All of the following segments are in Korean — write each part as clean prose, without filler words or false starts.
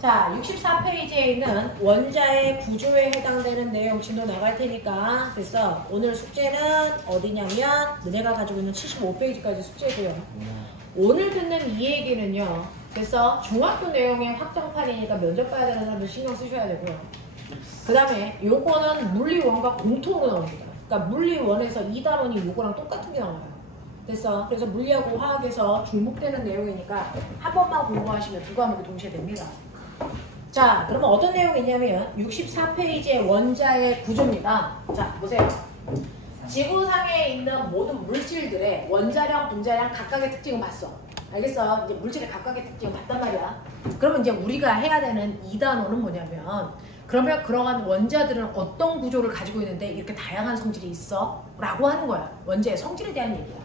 자, 64페이지에 있는 원자의 구조에 해당되는 내용 진도 나갈 테니까 그래서 오늘 숙제는 어디냐면 너네가 가지고 있는 75페이지까지 숙제고요. 오늘 듣는 이 얘기는요. 그래서 중학교 내용의 확정판이니까 면접 봐야 되는 사람들 신경 쓰셔야 되고요. 그 다음에 요거는 물리원과 공통으로 나옵니다. 그러니까 물리원에서 2단원이 요거랑 똑같은 게 나와요. 됐어. 그래서 물리하고 화학에서 중복되는 내용이니까 한 번만 공부하시면 두 과목이 동시에 됩니다. 자, 그러면 어떤 내용이냐면 64페이지의 원자의 구조입니다. 자, 보세요. 지구상에 있는 모든 물질들의 원자량, 분자량 각각의 특징을 봤어. 알겠어? 이제 물질의 각각의 특징을 봤단 말이야. 그러면 이제 우리가 해야 되는 2단원은 뭐냐면 그러면 그러한 원자들은 어떤 구조를 가지고 있는데 이렇게 다양한 성질이 있어? 라고 하는 거야. 원자의 성질에 대한 얘기야.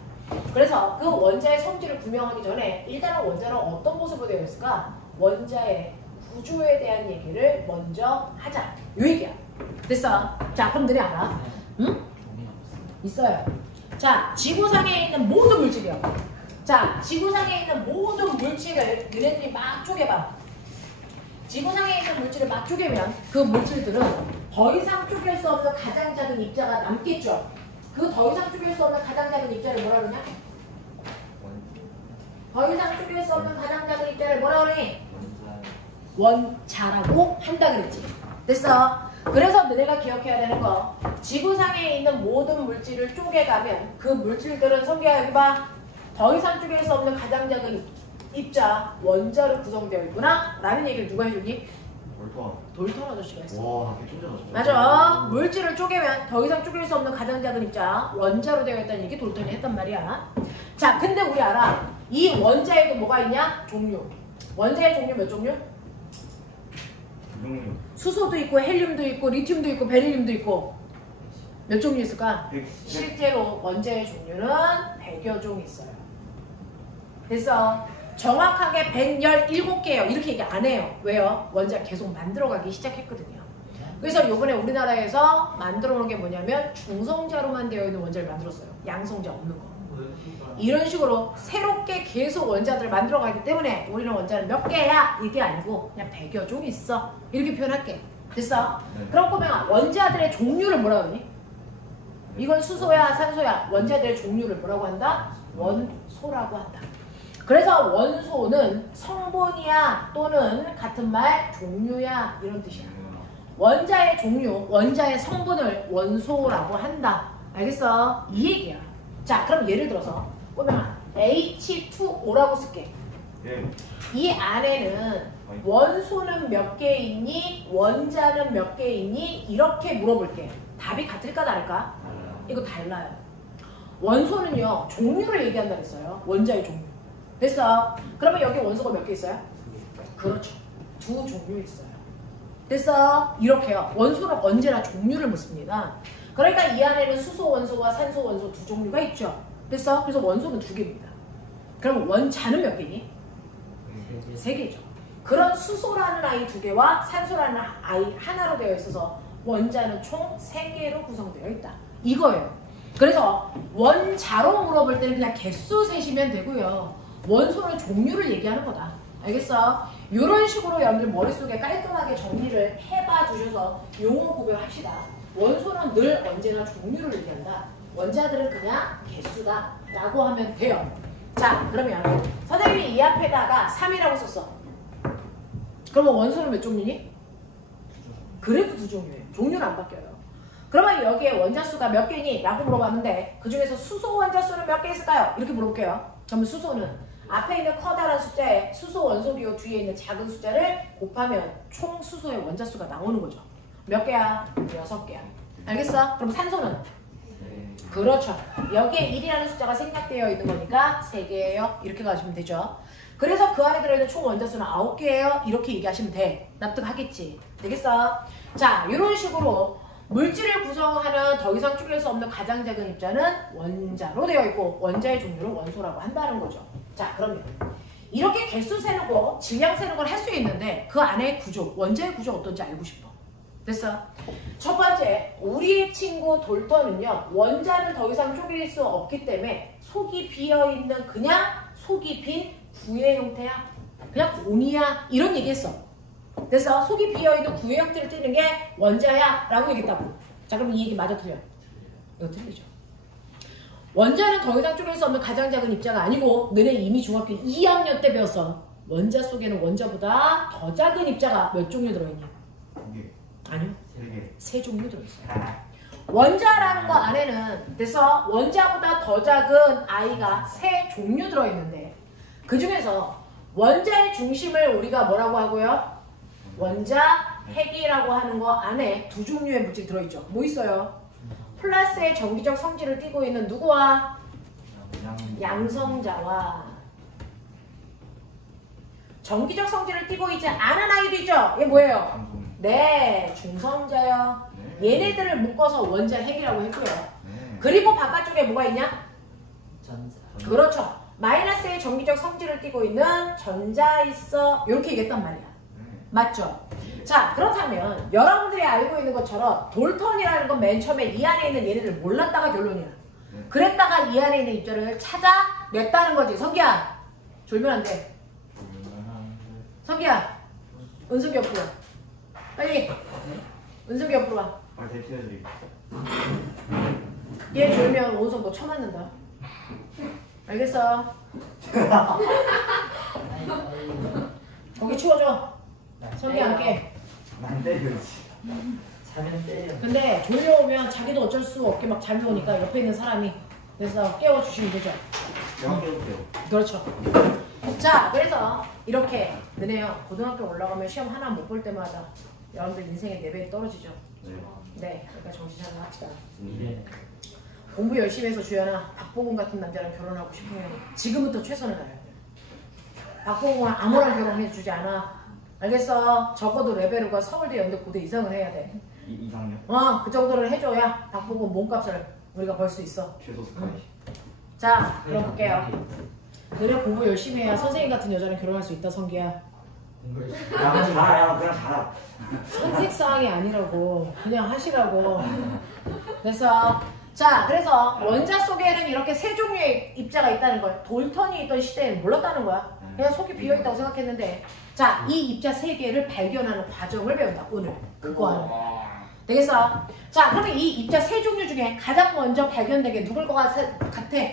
그래서 그 원자의 성질을 구명하기 전에 일단은 원자는 어떤 모습으로 되어 있을까? 원자의 구조에 대한 얘기를 먼저 하자. 요 얘기야. 됐어? 자, 그럼 너네 알아? 응? 있어요. 자, 지구상에 있는 모든 물질이요. 자, 지구상에 있는 모든 물질을 너네들이 막 쪼개봐. 지구상에 있는 물질을 막 쪼개면 그 물질들은 더 이상 쪼갤 수 없는 가장 작은 입자가 남겠죠. 그 더 이상 쪼갤 수 없는 가장 작은 입자를 뭐라 그러냐? 더 이상 쪼갤 수 없는 가장 작은 입자를 뭐라 그러니? 원자라고 한다 그랬지. 됐어? 그래서 너네가 기억해야 되는 거 지구상에 있는 모든 물질을 쪼개가면 그 물질들은 성기야 여기 봐. 더 이상 쪼갤 수 없는 가장 작은 입자 원자로 구성되어 있구나 라는 얘기를 누가 해줬니? 돌턴 아저씨가 했어. 와, 개쩐잖아. 맞아. 물질을 쪼개면 더 이상 쪼갤 수 없는 가장 작은 입자 원자로 되어 있다는 얘기 돌턴이 했단 말이야. 자, 근데 우리 알아. 이 원자에도 뭐가 있냐? 종류. 원자의 종류 몇 종류? 수소도 있고 헬륨도 있고 리튬도 있고 베릴륨도 있고 몇 종류 있을까? 실제로 원자의 종류는 100여 종 있어요. 그래서 정확하게 117개예요. 이렇게 얘기 안 해요. 왜요? 원자 계속 만들어가기 시작했거든요. 그래서 요번에 우리나라에서 만들어 놓은 게 뭐냐면 중성자로만 되어 있는 원자를 만들었어요. 양성자 없는 거. 이런 식으로 새롭게 계속 원자들을 만들어가기 때문에 우리는 원자는 몇 개야? 이게 아니고 그냥 100여 종 있어. 이렇게 표현할게. 됐어? 네. 그럼 보면 원자들의 종류를 뭐라고 하니? 이건 수소야 산소야. 원자들의 종류를 뭐라고 한다? 원소라고 한다. 그래서 원소는 성분이야 또는 같은 말 종류야 이런 뜻이야. 원자의 종류, 원자의 성분을 원소라고 한다. 알겠어? 이 얘기야. 자, 그럼 예를 들어서 보면 H2O라고 쓸게. 예. 이 안에는 원소는 몇 개 있니? 원자는 몇 개 있니? 이렇게 물어볼게. 답이 같을까 다를까? 이거 달라요. 원소는요 종류를 얘기한다 그랬어요. 원자의 종류. 됐어? 그러면 여기 원소가 몇 개 있어요? 그렇죠. 2 종류 있어요. 됐어? 이렇게요. 원소는 언제나 종류를 묻습니다. 그러니까 이 안에는 수소 원소와 산소 원소 2 종류가 있죠. 됐어? 그래서 원소는 2개입니다. 그럼 원자는 몇 개니? 3개죠. 그런 수소라는 아이 2개와 산소라는 아이 하나로 되어 있어서 원자는 총 3개로 구성되어 있다. 이거예요. 그래서 원자로 물어볼 때는 그냥 개수 세시면 되고요. 원소는 종류를 얘기하는 거다. 알겠어? 이런 식으로 여러분들 머릿속에 깔끔하게 정리를 해봐 주셔서 용어 구별합시다. 원소는 늘 언제나 종류를 얘기한다. 원자들은 그냥 개수다 라고 하면 돼요. 자, 그러면 선생님이 이 앞에다가 3이라고 썼어. 그러면 원소는 몇 종류니? 그래도 2 종류예요. 종류는 안 바뀌어요. 그러면 여기에 원자수가 몇 개니? 라고 물어봤는데 그 중에서 수소 원자수는 몇 개 있을까요? 이렇게 물어볼게요. 그러면 수소는 앞에 있는 커다란 숫자에 수소 원소 기호 뒤에 있는 작은 숫자를 곱하면 총 수소의 원자수가 나오는 거죠. 몇 개야? 6개야. 알겠어? 그럼 산소는? 그렇죠. 여기에 1이라는 숫자가 생략되어 있는 거니까 3개예요. 이렇게 가시면 되죠. 그래서 그 안에 들어있는 총 원자수는 9개예요. 이렇게 얘기하시면 돼. 납득하겠지? 되겠어? 자, 이런 식으로 물질을 구성하는 더 이상 쪼갤 수 없는 가장 작은 입자는 원자로 되어 있고 원자의 종류를 원소라고 한다는 거죠. 자, 그러면 이렇게 개수 세는 거, 질량 세는 걸 할 수 있는데 그 안에 구조, 원자의 구조 어떤지 알고 싶어. 됐어? 첫 번째, 우리 친구 돌턴은요. 원자를 더 이상 쪼갤 수 없기 때문에 속이 비어있는 그냥 속이 빈 구의 형태야. 그냥 공이야. 이런 얘기했어. 그래서 속이 비어있는 구의 형태를 띠는 게 원자야 라고 얘기했다고. 자, 그럼 이 얘기 맞아 틀려? 이거 틀리죠. 원자는 더 이상 쪼갤 수 없는 가장 작은 입자가 아니고 너네 이미 중학교 2학년 때 배웠어. 원자 속에는 원자보다 더 작은 입자가 몇 종류 들어있니? 2개. 아니요. 3개. 3종류 들어있어요. 원자라는 거 안에는 그래서 원자보다 더 작은 아이가 3종류 들어있는데 그 중에서 원자의 중심을 우리가 뭐라고 하고요? 원자 핵이라고 하는 거 안에 2종류의 물질이 들어있죠. 뭐 있어요? 플러스의 정기적 성질을 띠고 있는 누구와? 양성자와 정기적 성질을 띠고 있지 않은 아이도 있죠? 얘 뭐예요? 네, 중성자요. 얘네들을 묶어서 원자 핵이라고 했고요. 그리고 바깥쪽에 뭐가 있냐? 전자. 그렇죠. 마이너스의 정기적 성질을 띠고 있는 전자 있어. 이렇게 얘기했단 말이야. 맞죠? 자, 그렇다면 여러분들이 알고 있는 것처럼 돌턴이라는 건 맨 처음에 이 안에 있는 얘네들 몰랐다가 결론이야. 그랬다가 이 안에 있는 입자를 찾아냈다는 거지. 성기야, 졸면 안 돼. 성기야, 은석이 옆으로 와. 빨리. 은석이 옆으로 와. 빨리 대피해야지. 얘 졸면 온석 너 쳐맞는다. 알겠어? 거기 치워줘. 성기 안 깨. 난 때려야지. 자면 때려. 근데 졸려오면 자기도 어쩔 수 없게 막 잠이 오니까 옆에 있는 사람이 그래서 깨워주시면 되죠. 제가 깨울게요. 그렇죠. 자, 그래서 이렇게 너네요 고등학교 올라가면 시험 하나 못 볼 때마다 여러분들 인생의 레벨이 떨어지죠. 네. 네, 그러니까 정신 차려 합시다. 미래. 공부 열심히 해서 주연아 박보검 같은 남자랑 결혼하고 싶으면 지금부터 최선을 다해. 박보검은 아무랑 결혼해주지 않아. 알겠어? 적어도 레벨5가 서울대, 연대, 고대 이상을 해야 돼. 이상요? 그 정도를 해줘야 박보검 몸값을 우리가 벌 수 있어. 최소 스카이. 자, 그럼 볼게요. 너네 공부 열심히 해야 선생님 같은 여자랑 결혼할 수 있다, 성기야. 야, 그냥 자라. 야, 그냥 자라. 선택사항이 아니라고. 그냥 하시라고. 그래서 자, 그래서 원자 속에는 이렇게 3종류의 입자가 있다는 걸 돌턴이 있던 시대에는 몰랐다는 거야. 그냥 속이 비어있다고 생각했는데 자, 이 입자 3개를 발견하는 과정을 배운다, 오늘. 그거 하는 거야. 되겠어? 자, 그러면 이 입자 3종류 중에 가장 먼저 발견된 게 누굴 것 같아?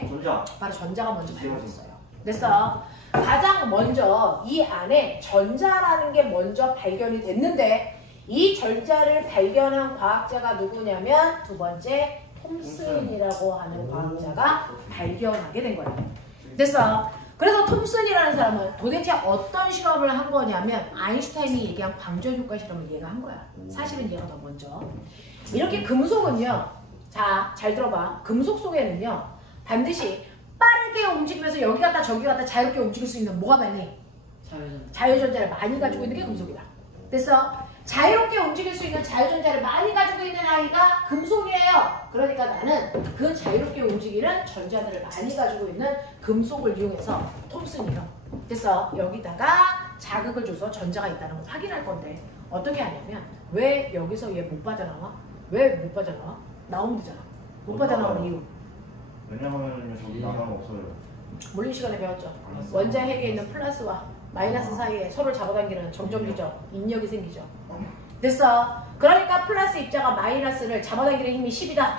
전자. 바로 전자가 먼저 발견됐어요. 됐어? 가장 먼저 이 안에 전자라는 게 먼저 발견이 됐는데 이 전자를 발견한 과학자가 누구냐면 두 번째 톰슨이라고 하는 과학자가 발견하게 된 거예요. 됐어? 그래서 톰슨이라는 사람은 도대체 어떤 실험을 한 거냐면 아인슈타인이 얘기한 광전 효과 실험을 얘가 한 거야. 사실은 얘가 더 먼저. 이렇게 금속은요. 자, 잘 들어봐. 금속 속에는요. 반드시 빠르게 움직이면서 여기 갔다 저기 갔다 자유롭게 움직일 수 있는 뭐가 많니? 자유전자를 많이 가지고 있는 게 금속이다. 됐어? 자유롭게 움직일 수 있는 자유전자를 많이 가지고 있는 아이가 금속이에요. 그러니까 나는 그 자유롭게 움직이는 전자들을 많이 가지고 있는 금속을 이용해서 톰슨이요. 그래서 여기다가 자극을 줘서 전자가 있다는 걸 확인할 건데 어떻게 하냐면 왜 여기서 얘 못 빠져나와? 왜 못 빠져나와? 나오면 되잖아. 못 빠져나오는 이유. 왜냐면 저기 나가면 없어요. 물리 시간에 배웠죠. 원자 핵에 있는 플러스와 마이너스 사이에 서로를 잡아당기는 정전기죠. 인력이 생기죠. 됐어. 그러니까 플러스 입자가 마이너스를 잡아당기는 힘이 10이다.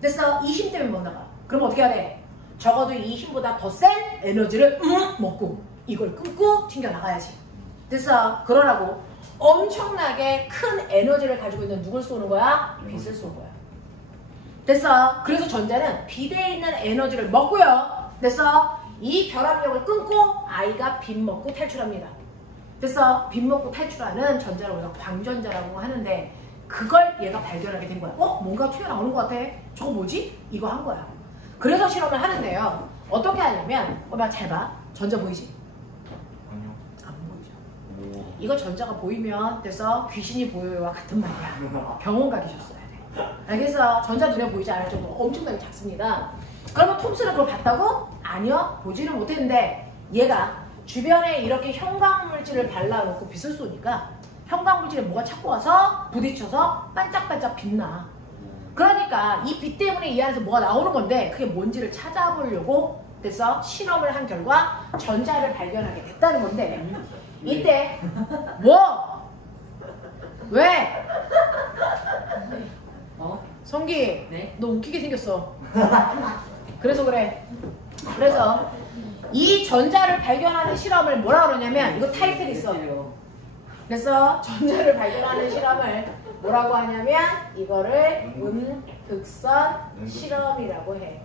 됐어. 이 힘 때문에 못 나가. 그럼 어떻게 해야 돼? 적어도 이 힘보다 더 센 에너지를 먹고 이걸 끊고 튕겨나가야지. 됐어. 그러라고 엄청나게 큰 에너지를 가지고 있는 누굴 쏘는 거야? 빛을 쏘는 거야. 됐어. 그래서 전자는 빛에 있는 에너지를 먹고요. 됐어. 이 결합력을 끊고 아이가 빛 먹고 탈출합니다. 됐어. 빛 먹고 탈출하는 전자를 우리가 광전자라고 하는데 그걸 얘가 발견하게 된 거야. 뭔가 튀어나오는 것 같아. 저거 뭐지? 이거 한 거야. 그래서 실험을 하는데요. 어떻게 하냐면 잘 봐. 전자 보이지? 아니요. 안 보이죠. 이거 전자가 보이면 됐어. 귀신이 보여요와 같은 말이야. 병원 가 계셨어야 돼. 알겠어? 전자 눈에 보이지 않을 정도로 엄청나게 작습니다. 그러면 톰슨은 그걸 봤다고? 아니요. 보지는 못했는데 얘가 주변에 이렇게 형광물질을 발라놓고 빛을 쏘니까 형광물질에 뭐가 자꾸 와서 부딪혀서 반짝반짝 빛나. 그러니까 이 빛 때문에 이 안에서 뭐가 나오는 건데 그게 뭔지를 찾아보려고 그래서 실험을 한 결과 전자를 발견하게 됐다는 건데 이때 왜? 성기, 네? 너 웃기게 생겼어. 그래서 그래. 그래서 이 전자를 발견하는 실험을 뭐라 그러냐면 이거 타이틀 있어. 그래서 전자를 발견하는 실험을 뭐라고 하냐면 이거를 음극선 실험이라고 해.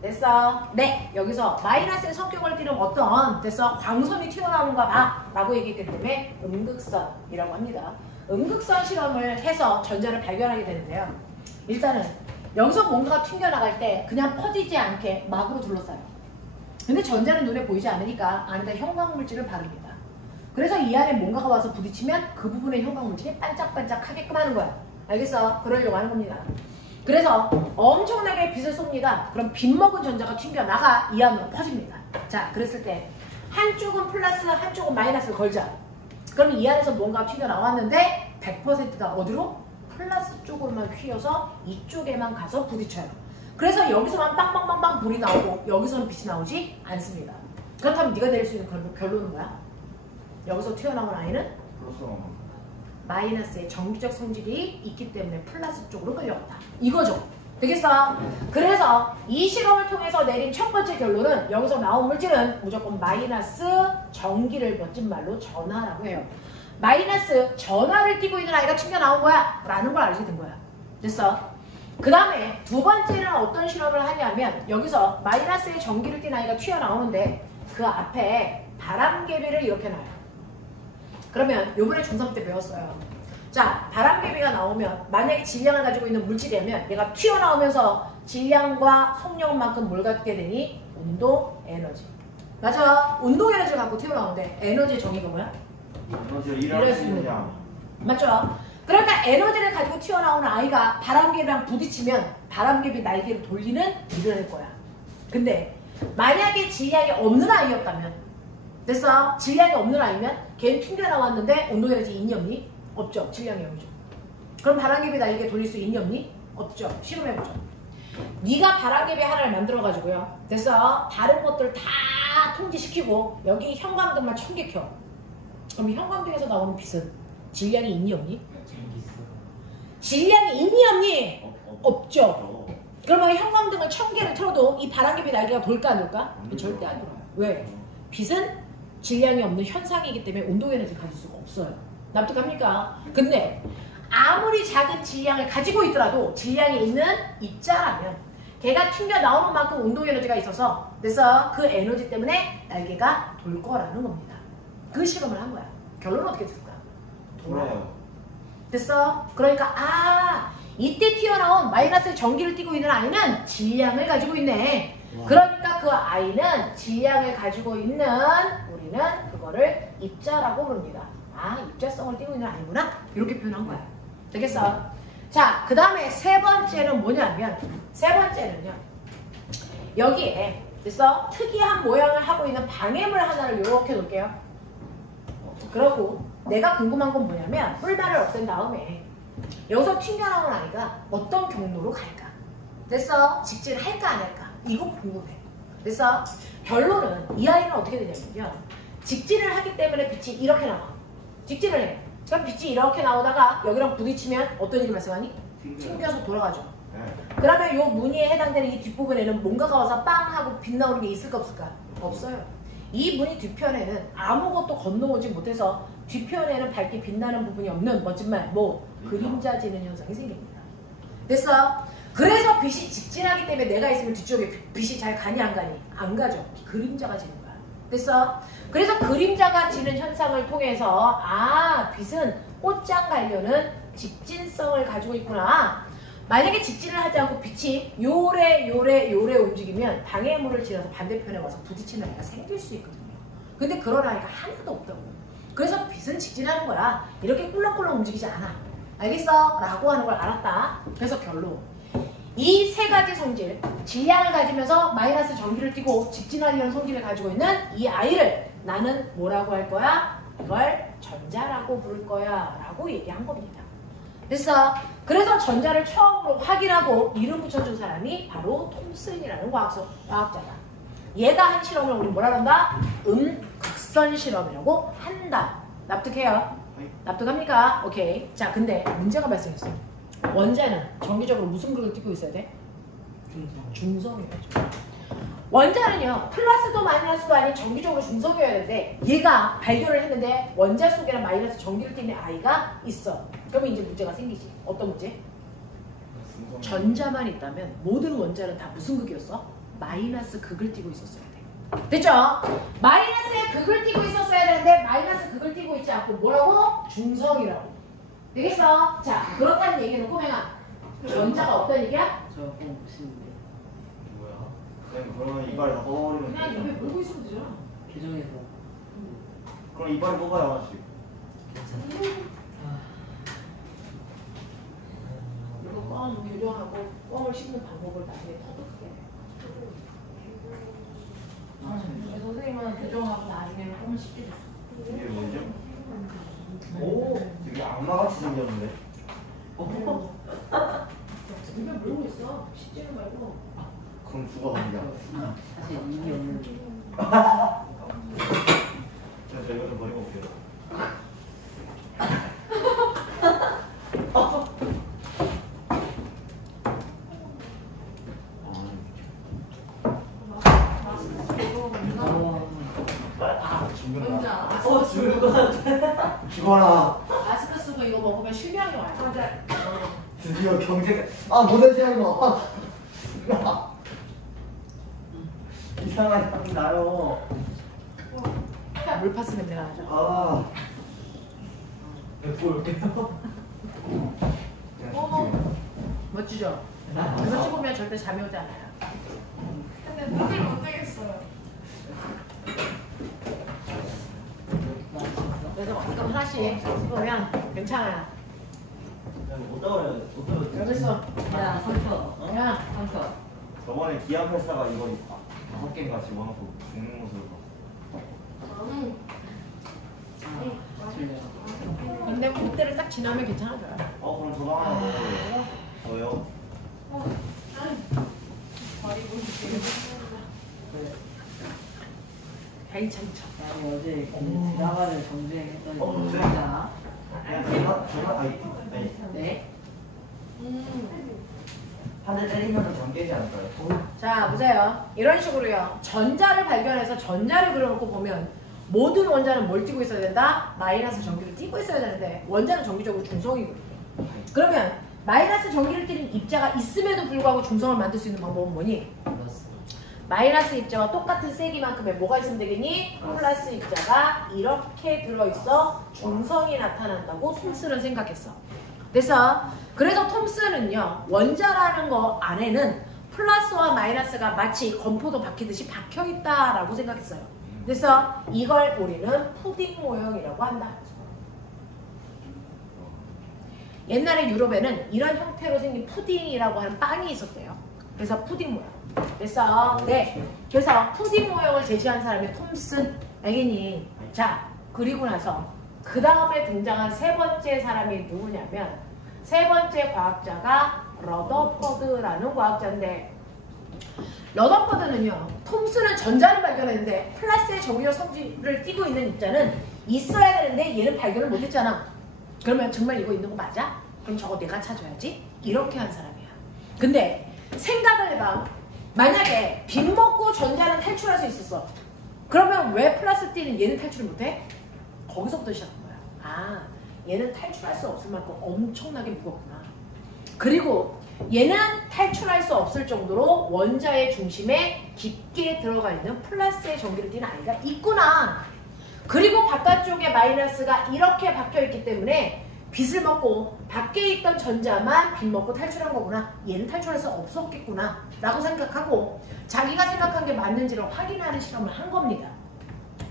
됐어? 네, 여기서 마이너스의 성격을 띠는 어떤 됐어? 광선이 튀어나오는가 봐 라고 얘기했기 때문에 음극선이라고 합니다. 음극선 실험을 해서 전자를 발견하게 되는데요. 일단은 여기서 뭔가가 튕겨나갈 때 그냥 퍼지지 않게 막으로 둘러싸요. 근데 전자는 눈에 보이지 않으니까 안에다 형광물질을 바릅니다. 그래서 이 안에 뭔가가 와서 부딪히면 그 부분의 형광물질이 반짝반짝하게끔 하는 거야. 알겠어? 그러려고 하는 겁니다. 그래서 엄청나게 빛을 쏩니다. 그럼 빛 먹은 전자가 튕겨나가 이 안으로 퍼집니다. 자, 그랬을 때 한쪽은 플러스 한쪽은 마이너스를 걸자. 그럼 이 안에서 뭔가 튀겨나왔는데 100%가 어디로? 플러스 쪽으로만 휘어서 이쪽에만 가서 부딪혀요. 그래서 여기서만 빵빵빵빵 불이 나오고 여기서는 빛이 나오지 않습니다. 그렇다면 네가 내릴 수 있는 결론은 뭐야? 여기서 튀어나온 아이는 마이너스의 정기적 성질이 있기 때문에 플러스 쪽으로 끌려갔다. 이거죠. 되겠어? 그래서 이 실험을 통해서 내린 첫 번째 결론은 여기서 나온 물질은 무조건 마이너스 전기를 멋진 말로 전하라고 해요. 마이너스 전하를 띠고 있는 아이가 튕겨나온 거야 라는 걸 알게 된 거야. 됐어? 그 다음에 두 번째는 어떤 실험을 하냐면 여기서 마이너스의 전기를 띈 아이가 튀어나오는데 그 앞에 바람개비를 이렇게 놔요. 그러면 요번에 중3 때 배웠어요. 자, 바람개비가 나오면 만약에 질량을 가지고 있는 물질이라면 얘가 튀어나오면서 질량과 속력만큼 뭘 갖게 되니? 운동 에너지. 맞아. 운동 에너지를 갖고 튀어나오는데 에너지의 정의가 뭐야? 일할 수 있는 양. 맞죠? 그러니까 에너지를 가지고 튀어나오는 아이가 바람개비랑 부딪히면 바람개비 날개를 돌리는 일을 할 거야. 근데 만약에 질량이 없는 아이였다면 됐어? 질량이 없는 아이면 걔는 튕겨나왔는데 운동에너지 있니 없니? 없죠. 질량이 0이죠. 그럼 바람개비 날개 돌릴 수 있니 없니? 없죠. 실험해보죠. 네가 바람개비 하나를 만들어가지고요. 됐어? 다른 것들 다 통제시키고 여기 형광등만 1000개 켜. 그럼 이 형광등에서 나오는 빛은 질량이 있니 없니? 질량이 있니 없니? 없죠. 그러면 형광등을 1000개를 틀어도 이 바람개비 날개가 돌까 안 돌까? 절대 안 돌아요. 왜? 빛은 질량이 없는 현상이기 때문에 온도에너지를 가질 수가 없어요. 납득합니까? 근데 아무리 작은 질량을 가지고 있더라도 질량이 있는 입자라면 걔가 튕겨 나오는 만큼 운동에너지가 있어서 그래서 그 에너지 때문에 날개가 돌 거라는 겁니다. 그 실험을 한 거야. 결론은 어떻게 됐을까? 돌아요. 됐어? 그러니까 이때 튀어나온 마이너스 전기를 띠고 있는 아이는 질량을 가지고 있네. 그러니까 그 아이는 질량을 가지고 있는 우리는 그거를 입자라고 부릅니다. 입자성을 띠고 있는 아이구나. 이렇게 표현한 거야. 되겠어? 자, 그 다음에 세 번째는 뭐냐면 세 번째는요. 여기에 그래서 특이한 모양을 하고 있는 방해물 하나를 이렇게 놓을게요. 그러고 내가 궁금한 건 뭐냐면 뿔말을 없앤 다음에 여기서 튕겨나온 아이가 어떤 경로로 갈까? 됐어? 직진할까 안 할까? 이거 궁금해. 그래서 결론은 이 아이는 어떻게 되냐면요. 직진을 하기 때문에 빛이 이렇게 나와. 직진을 해. 그럼 빛이 이렇게 나오다가 여기랑 부딪히면 어떤 일이 발생하니? 튕겨서 돌아가죠. 그러면 이 무늬에 해당되는 이 뒷부분에는 뭔가가 와서 빵 하고 빛 나오는 게 있을까 없을까? 없어요. 이 무늬 뒤편에는 아무것도 건너오지 못해서 뒤편에는 밝게 빛나는 부분이 없는 멋진 말, 그림자 지는 현상이 생깁니다. 됐어? 그래서 빛이 직진하기 때문에 내가 있으면 뒤쪽에 빛이 잘 가니 안 가니? 안 가죠. 그림자가 지는 거야. 됐어? 그래서 그림자가 지는 현상을 통해서 빛은 꽃장 관련은 직진성을 가지고 있구나. 만약에 직진을 하지 않고 빛이 요래 움직이면 방해물을 지나서 반대편에 와서 부딪히는 아이가 생길 수 있거든요. 근데 그런 아이가 하나도 없다고요. 그래서 빛은 직진하는 거야. 이렇게 꿀렁꿀렁 움직이지 않아. 알겠어? 라고 하는 걸 알았다. 그래서 결론. 이 세 가지 성질, 질량을 가지면서 마이너스 전기를 띠고 직진하려는 성질을 가지고 있는 이 아이를 나는 뭐라고 할 거야? 이걸 전자라고 부를 거야 라고 얘기한 겁니다. 됐어? 그래서 전자를 처음으로 확인하고 이름 붙여준 사람이 바로 톰슨이라는 과학자다. 얘가 한 실험을 우리 뭐라 한다? 음극선 실험이라고 한다. 납득해요? 납득합니까? 오케이. 자, 근데 문제가 발생했어. 원자는 정기적으로 무슨 극을 띠고 있어야 돼? 중성이죠. 원자는요, 플러스도 마이너스도 아닌 정기적으로 중성이어야 되는데 얘가 발견을 했는데 원자 속에는 마이너스 전기를 띠는 아이가 있어. 그러면 이제 문제가 생기지. 어떤 문제? 전자만 있다면 모든 원자는 다 무슨 극이었어? 마이너스 극을 띠고 있었어야 돼. 됐죠? 마이너스의 극을 띠고 있었어야 되는데 마이너스 극을 띠고 있지 않고 뭐라고? 중성이라고. 되겠어? 자, 그렇다는 얘기는 꼬맹아, 전자가 없다는 얘기야? 저 무슨데? 뭐야? 쌤 그러면 이빨 다 뽑아버리면 그냥 입에 물고 있으면 되잖아. 규정에서 그럼 이빨 뽑아요 하나씩. 이거 껌 교정하고 껌을 씹는 방법을 나중에 터득해. 그래서 선생님은 교정하고 나중에는 껌을 씹게 됐어. 이게 뭐죠? 오, 되게 악마같이 생겼는데. 입에 물고 있어. 씹지는 말고. 그럼 죽어 그냥. 사실 이미 없는데. 저 이거 좀 버리고 올게요. 죽어라. 마스크 쓰고 이거 먹으면 실명이 와요. 드디어 경제가 모델체한 거. 이상한 향이 나요. 물파스 냄새가 나죠. 볼게요. 멋지죠? 이거 찍으면 절대 잠이 오지 않아요. 근데 눈을 못 뜨겠어요. 그래서 가끔 하나씩 찍으면 괜찮아요. 여기서 야, 3표. 야 3표. 저번에 기아 84가 이거 5개인가 집어넣고 죽는 모습을 봤어. 틀려. 근데 그때를 딱 지나면 괜찮아져요. 그럼 저도 하나 먹어요. 저요? 버리고 싶어요. 괜찮죠. 아니 어제 그 드라마를 정주행했더니 네. 진짜 그냥 아니 네. 한 대 때리면 잠기지 않을까요? 자, 보세요. 이런 식으로요. 전자를 발견해서 전자를 그려놓고 보면 모든 원자는 뭘 띠고 있어야 된다? 마이너스 전기를 띠고 있어야 되는데 원자는 정기적으로 중성이거든요. 그러면 마이너스 전기를 띠는 입자가 있음에도 불구하고 중성을 만들 수 있는 방법은 뭐니? 마이너스 입자와 똑같은 세기만큼의 뭐가 있으면 되겠니? 플러스 입자가 이렇게 들어있어 중성이 나타난다고 톰슨은 생각했어. 그래서 톰슨은요, 원자라는 거 안에는 플러스와 마이너스가 마치 건포도 박히듯이 박혀있다라고 생각했어요. 그래서 이걸 우리는 푸딩 모형이라고 한다. 옛날에 유럽에는 이런 형태로 생긴 푸딩이라고 하는 빵이 있었대요. 그래서 푸딩 모형. 그래서 푸딩 모형을 제시한 사람이 톰슨. 알겠니? 자, 그리고 나서 그 다음에 등장한 세 번째 사람이 누구냐면 세 번째 과학자가 러더퍼드라는 과학자인데, 러더퍼드는요, 톰슨은 전자를 발견했는데 플러스의 정기적 성질을 띠고 있는 입자는 있어야 되는데 얘는 발견을 못했잖아. 그러면 정말 이거 있는 거 맞아? 그럼 저거 내가 찾아야지. 이렇게 한 사람이야. 근데 생각을 해봐. 만약에 빈 먹고 전자는 탈출할 수 있었어. 그러면 왜 플러스 띠는 얘는 탈출을 못해? 거기서부터 시작한 거야. 얘는 탈출할 수 없을 만큼 엄청나게 무겁구나. 그리고 얘는 탈출할 수 없을 정도로 원자의 중심에 깊게 들어가 있는 플러스의 전기를 띠는 아이가 있구나. 그리고 바깥쪽에 마이너스가 이렇게 박혀있기 때문에 빛을 먹고 밖에 있던 전자만 빛 먹고 탈출한 거구나. 얘는 탈출할 수 없었겠구나 라고 생각하고 자기가 생각한 게 맞는지를 확인하는 실험을 한 겁니다.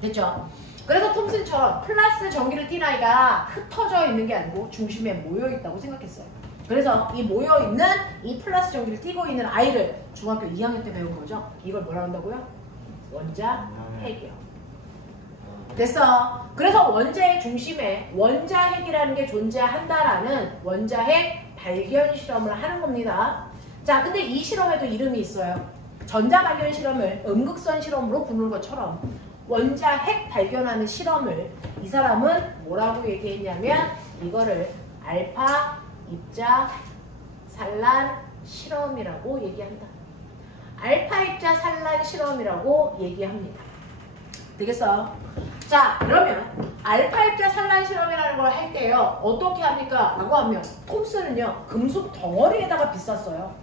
됐죠? 그래서 톰슨처럼 플러스 전기를 띤 아이가 흩어져 있는 게 아니고 중심에 모여있다고 생각했어요. 그래서 이 모여있는 이 플러스 전기를 띠고 있는 아이를 중학교 2학년 때 배운 거죠. 이걸 뭐라 한다고요? 원자 핵이요. 됐어. 그래서 원자의 중심에 원자 핵이라는 게 존재한다라는 원자 핵 발견 실험을 하는 겁니다. 자, 근데 이 실험에도 이름이 있어요. 전자 발견 실험을 음극선 실험으로 부르는 것처럼 원자 핵 발견하는 실험을 이 사람은 뭐라고 얘기했냐면 이거를 알파 입자 산란 실험이라고 얘기한다. 알파 입자 산란 실험이라고 얘기합니다. 되겠어? 자, 그러면 알파 입자 산란 실험이라는 걸 할 때요. 어떻게 합니까? 라고 하면 톰슨은요. 금속 덩어리에다가 비쌌어요.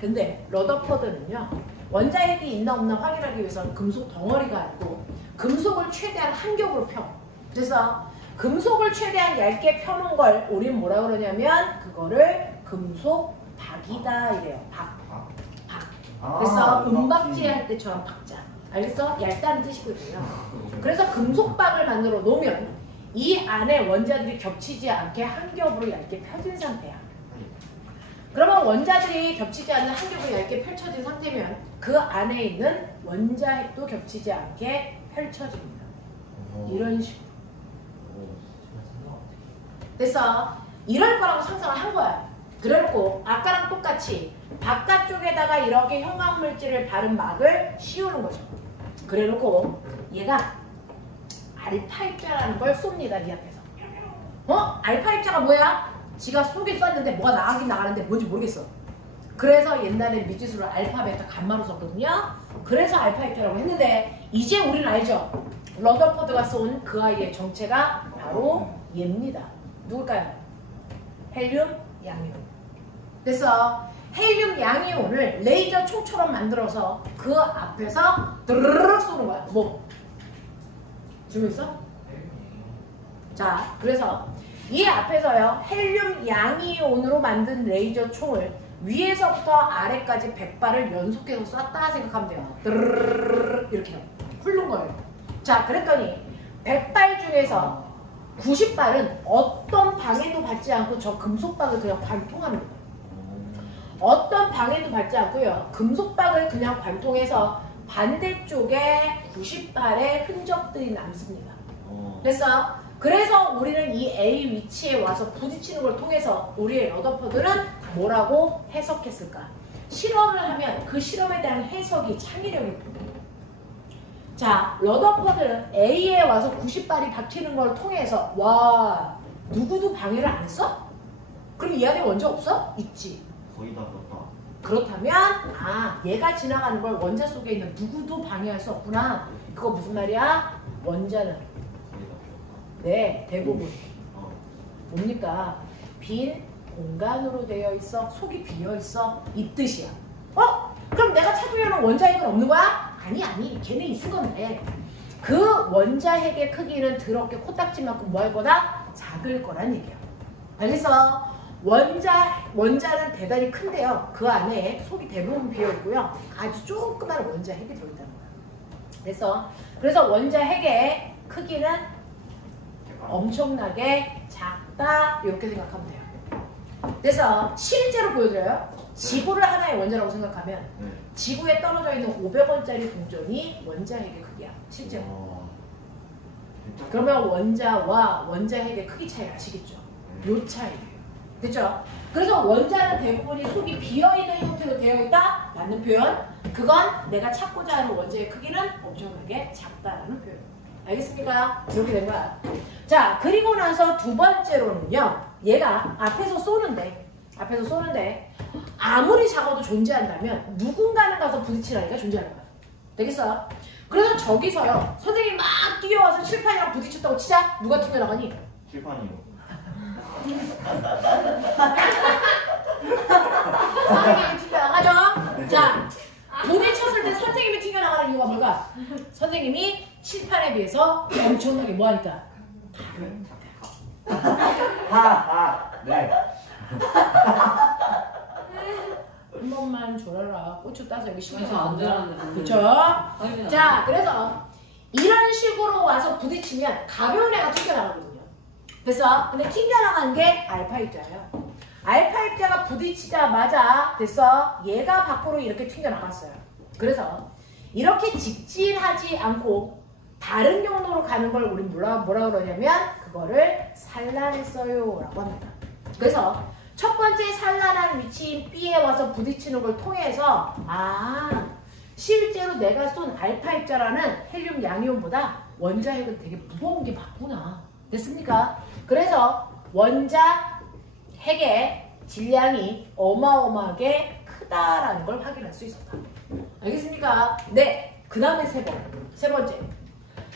근데 러더퍼드는요. 원자핵이 있나 없나 확인하기 위해서는 금속 덩어리가 아니고 금속을 최대한 한 겹으로 펴. 그래서 금속을 최대한 얇게 펴놓은 걸 우리는 뭐라 그러냐면 그거를 금속 박이다 이래요. 박. 그래서 은박지 할 때처럼 박자. 알겠어? 얇다는 뜻이거든요. 그래서 금속박을 만들어 놓으면 이 안에 원자들이 겹치지 않게 한 겹으로 얇게 펴진 상태야. 그러면 원자들이 겹치지 않는 한 겹으로 얇게 펼쳐진 상태면 그 안에 있는 원자핵도 겹치지 않게 펼쳐집니다. 이런 식으로. 그래서 이럴 거라고 상상을 한 거야. 그래놓고 아까랑 똑같이 바깥쪽에다가 이렇게 형광물질을 바른 막을 씌우는 거죠. 그래놓고 얘가 알파 입자라는 걸 쏩니다. 이 앞에서. 알파 입자가 뭐야? 지가 쏘긴 쐈는데 뭐가 나가긴 나가는데 뭔지 모르겠어. 그래서 옛날에 미지수를 알파, 베타, 감마로 썼거든요. 그래서 알파 입자라고 했는데 이제 우리는 알죠. 러더퍼드가 쏜 그 아이의 정체가 바로 얘입니다. 누굴까요? 헬륨, 양이온. 그래서 헬륨 양이온을 레이저 총처럼 만들어서 그 앞에서 드르륵 쏘는 거야. 뭐? 주무있어? 자, 그래서 이 앞에서요. 헬륨 양이온으로 만든 레이저 총을 위에서부터 아래까지 100발을 연속해서 쐈다 생각하면 돼요. 드르륵 이렇게 훑는 거예요. 자, 그랬더니 100발 중에서 90발은 어떤 방해도 받지 않고 저 금속박을 그냥 관통합니다. 어떤 방해도 받지 않고요. 금속박을 그냥 관통해서 반대쪽에 90발의 흔적들이 남습니다. 그래서 우리는 이 A 위치에 와서 부딪히는 걸 통해서 우리의 러더퍼드는 뭐라고 해석했을까? 실험을 하면 그 실험에 대한 해석이 창의력이 있거든요. 자, 러더퍼드는 A에 와서 90발이 박히는 걸 통해서 와, 누구도 방해를 안 했어? 그럼 이 안에 원자 없어? 있지. 거의 다 떴다. 그렇다면 얘가 지나가는 걸 원자 속에 있는 누구도 방해할 수 없구나. 그거 무슨 말이야? 원자는 거의 다 떴다. 네, 대부분 뭡니까? 빈 공간으로 되어 있어. 속이 비어 있어. 이 뜻이야. 그럼 내가 찾으려는 원자핵은 없는 거야? 아니, 걔네 있을 건데 그 원자핵의 크기는 더럽게 코딱지만큼 뭐 할 거다? 작을 거란 얘기야. 알겠어? 원자는 대단히 큰데요. 그 안에 속이 대부분 비어있고요. 아주 조그만 원자핵이 들어있다는 거야. 그래서 원자핵의 크기는 엄청나게 작다 이렇게 생각하면 돼요. 그래서 실제로 보여드려요. 지구를 하나의 원자라고 생각하면 지구에 떨어져 있는 500원짜리 동전이 원자핵의 크기야. 실제로. 그러면 원자와 원자핵의 크기 차이 아시겠죠? 요 차이예요. 그렇죠? 그래서 원자는 대부분이 속이 비어있는 형태로 되어 있다? 맞는 표현. 그건 내가 찾고자 하는 원자의 크기는 엄청나게 작다라는 표현. 알겠습니까? 이렇게 된 거야. 자, 그리고 나서 두 번째로는요. 얘가 앞에서 쏘는데 아무리 작아도 존재한다면 누군가는 가서 부딪히라니까 존재하는 거야. 되겠어? 그래서 저기서요. 선생님이 막 뛰어와서 칠판이랑 부딪혔다고 치자. 누가 튕겨나가니? 칠판이요. 선생님이 튕겨나가죠? 자, 부딪혔을 때 선생님이 튕겨나가는 이유가 뭘까? 선생님이 칠판에 비해서 엄청나게 뭐하니까? 네. 한 번만 졸아라. 고추 따서 여기 그래서 심어서 안 되는데. 그쵸? 자, 그래서 이런 식으로 와서 부딪히면 가벼운 애가 튕겨나가거든요. 됐어? 근데 튕겨나간 게 알파 입자예요. 알파 입자가 부딪히자마자 됐어? 얘가 밖으로 이렇게 튕겨나갔어요. 그래서 이렇게 직진하지 않고 다른 경로로 가는 걸 우린 뭐라 그러냐면 그거를 산란했어요 라고 합니다. 그래서 첫 번째 산란한 위치인 B에 와서 부딪히는 걸 통해서 실제로 내가 쏜 알파 입자라는 헬륨 양이온보다 원자 핵은 되게 무거운 게 맞구나. 됐습니까? 그래서 원자 핵의 질량이 어마어마하게 크다라는 걸 확인할 수 있었다. 알겠습니까? 네. 그 다음에 세 번째.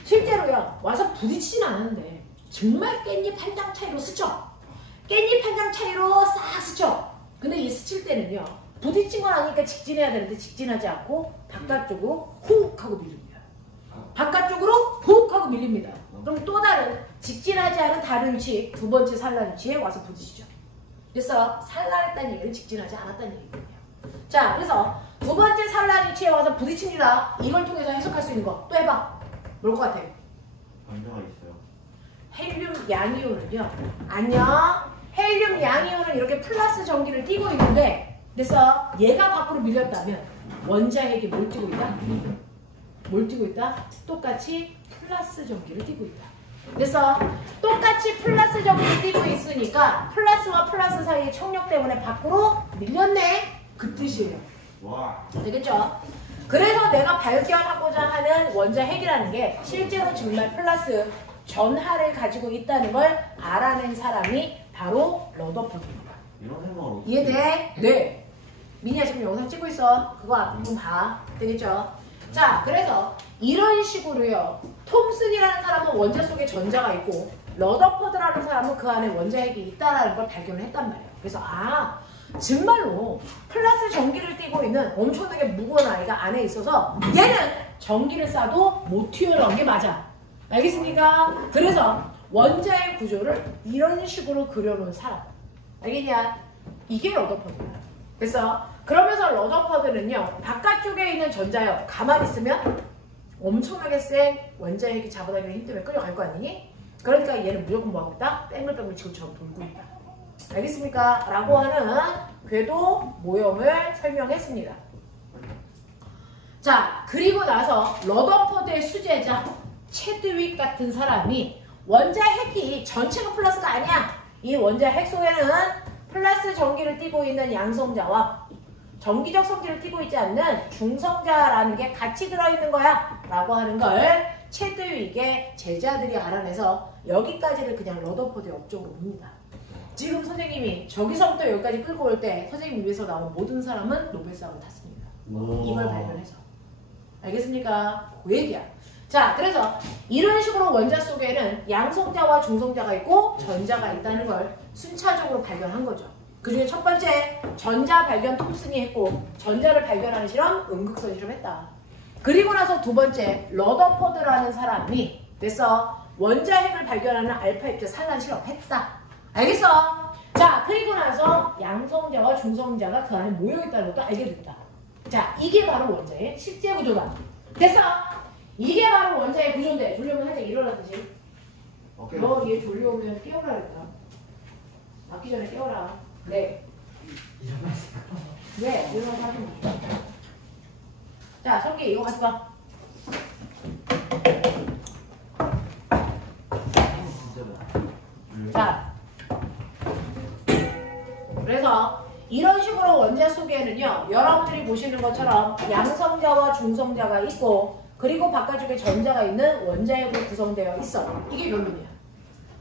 실제로요. 와서 부딪히진 않았는데 정말 깻잎 한 장 차이로 스쳐. 깻잎 한 장 차이로 싹 스쳐. 근데 이 스칠 때는요. 부딪힌 건 아니니까 직진해야 되는데 직진하지 않고 바깥쪽으로 훅 하고 밀립니다. 바깥쪽으로 훅 하고 밀립니다. 그럼 또 다른 직진하지 않은 다른 위치, 두 번째 산란 위치에 와서 부딪히죠. 그래서 산란했다는 얘기는 직진하지 않았다는 얘기거든요. 자, 그래서 두 번째 산란 위치에 와서 부딪힙니다. 이걸 통해서 해석할 수 있는 거 또 해봐. 뭘 것 같아요? 원자가 있어요. 헬륨 양이온은요. 안녕. 헬륨 양이온은 이렇게 플러스 전기를 띠고 있는데 그래서 얘가 밖으로 밀렸다면 원자 핵이 뭘 띠고 있다? 뭘 띠고 있다? 똑같이 플러스 전기를 띠고 있다. 그래서 똑같이 플러스 전기를 띠고 있으니까 플러스와 플러스 사이의 청력 때문에 밖으로 밀렸네. 그 뜻이에요. 와. 되겠죠? 그래서 내가 발견하고자 하는 원자 핵이라는 게 실제로 정말 플러스 전하를 가지고 있다는 걸 알아낸 사람이 바로 러더포드입니다. 이런 생각을 어떻게 이해돼? 네. 미니야 지금 영상 찍고 있어. 그거 앞 좀 봐. 되겠죠? 자, 그래서 이런 식으로요. 톰슨이라는 사람은 원자 속에 전자가 있고 러더포드라는 사람은 그 안에 원자 핵이 있다는 걸 발견을 했단 말이에요. 그래서 정말로 플러스 전기를 띠고 있는 엄청나게 무거운 아이가 안에 있어서 얘는 전기를 쏴도 못 튀어나온 게 맞아. 알겠습니까? 그래서 원자의 구조를 이런 식으로 그려놓은 사람. 알겠냐? 이게 러더퍼드야. 그래서 그러면서 러더퍼드는요. 바깥쪽에 있는 전자요. 가만히 있으면 엄청나게 센 원자핵이 잡아다니는 힘 때문에 끌려갈 거 아니니? 그러니까 얘는 무조건 뭐하고 있다? 뺑글뺑글 지금처럼 돌고 있다. 알겠습니까? 라고 하는 궤도 모형을 설명했습니다. 자, 그리고 나서 러더퍼드의 수제자 체드윅 같은 사람이 원자 핵이 전체가 플러스가 아니야. 이 원자 핵 속에는 플러스 전기를 띠고 있는 양성자와 전기적 성질을 띠고 있지 않는 중성자라는 게 같이 들어있는 거야 라고 하는 걸 체드윅의 제자들이 알아내서 여기까지를 그냥 러더포드의 업적으로 봅니다. 지금 선생님이 저기서부터 여기까지 끌고 올 때 선생님 입에서 나온 모든 사람은 노벨상을 탔습니다. 이걸 발견해서. 알겠습니까? 그 얘기야. 자, 그래서 이런 식으로 원자 속에는 양성자와 중성자가 있고 전자가 있다는 걸 순차적으로 발견한 거죠. 그 중에 첫 번째 전자 발견 톰슨이 했고 전자를 발견하는 실험 음극선 실험했다. 그리고 나서 두 번째 러더퍼드라는 사람이 그래서 원자 핵을 발견하는 알파 입자 산란 실험했다. 알겠어? 자, 그리고 나서 양성자와 중성자가 그 안에 모여있다는 것도 알게 됐다. 자, 이게 바로 원자의 실제 구조다. 됐어? 이게 바로 원자의 구조인데 졸려면 살짝 일어나듯이 너 얘 졸려오면 깨우라 그랬다. 맞기 전에 깨워라. 네. 왜? 일어나서 하면 돼. 자, 성기 이거 가져가. 자, 그래서 이런 식으로 원자 속에는요, 여러분들이 보시는 것처럼 양성자와 중성자가 있고 그리고 바깥쪽에 전자가 있는 원자핵으로 구성되어 있어. 이게 결론이야.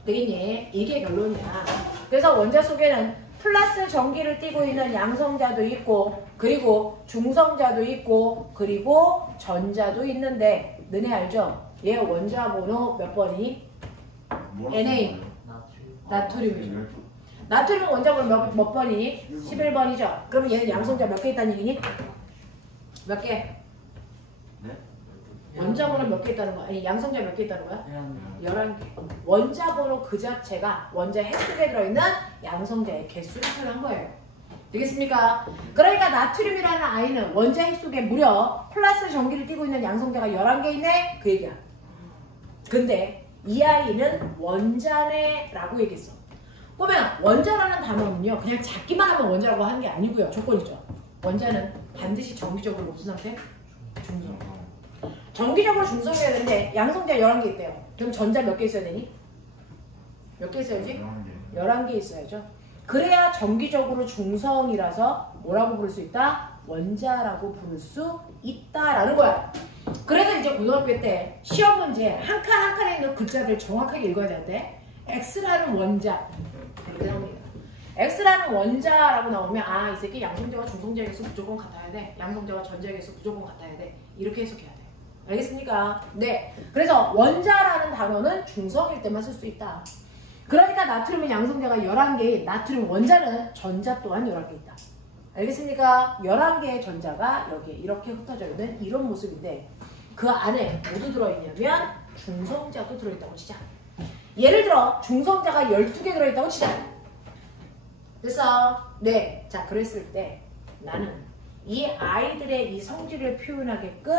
되겠니? 이게 결론이야. 그래서 원자 속에는 플러스 전기를 띠고 있는 양성자도 있고 그리고 중성자도 있고 그리고 전자도 있는데 너네 알죠? 얘 원자 번호 몇 번이? Na. 나트륨이죠. 나트륨 원자 번호 몇 번이니? 11번이죠. 그러면 얘는 양성자 몇 개 있다는 얘기니? 몇 개? 원자 번호 몇 개 있다는 거야? 아니 양성자 몇 개 있다는 거야? 11개. 원자 번호 그 자체가 원자 핵 속에 들어있는 양성자의 개수를 표현한 거예요. 되겠습니까? 그러니까 나트륨이라는 아이는 원자 핵 속에 무려 플러스 전기를 띠고 있는 양성자가 11개 있네? 그 얘기야. 근데 이 아이는 원자네라고 얘기했어. 보면 원자라는 단어는요 그냥 작기만 하면 원자라고 하는 게 아니고요. 조건이죠. 원자는 반드시 정기적으로 무슨 상태? 중성. 정기적으로 중성이어야 되는데 양성자 11개 있대요. 그럼 전자 몇 개 있어야 되니? 몇 개 있어야지? 11개 있어야죠. 그래야 정기적으로 중성이라서 뭐라고 부를 수 있다? 원자라고 부를 수 있다라는 거야. 그래서 이제 고등학교 때 시험 문제 한 칸 한 칸에 있는 글자들 정확하게 읽어야 되는데 X라는 원자 이렇게 나옵니다. X라는 원자라고 나오면 아, 이 새끼 양성자와 중성자의 개수 무조건 같아야 돼. 양성자와 전자의 개수 무조건 같아야 돼. 이렇게 해석해야 돼. 알겠습니까? 네. 그래서 원자라는 단어는 중성일 때만 쓸 수 있다. 그러니까 나트륨은 양성자가 11개인 나트륨 원자는 전자 또한 11개 있다. 알겠습니까? 11개의 전자가 여기에 이렇게 흩어져 있는 이런 모습인데 그 안에 모두 들어있냐면 중성자도 들어있다고 치자. 예를 들어 중성자가 12개 들어있다고 치자. 그래서 네, 자 그랬을 때 나는 이 아이들의 이 성질을 표현하게끔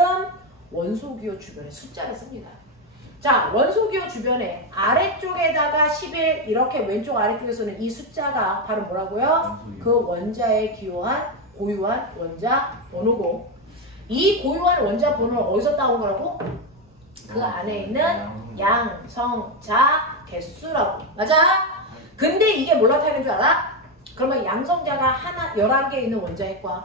원소기호 주변에 숫자를 씁니다. 자, 원소기호 주변에 아래쪽에다가 11 이렇게 왼쪽 아래쪽에서는 이 숫자가 바로 뭐라고요? 그 원자의 고유한 원자 번호고 이 고유한 원자 번호를 어디서 따온 거라고? 그 안에 있는 양성자 개수라고. 맞아? 근데 이게 뭘 나타내는 줄 알아? 그러면 양성자가 하나 11개 있는 원자 핵과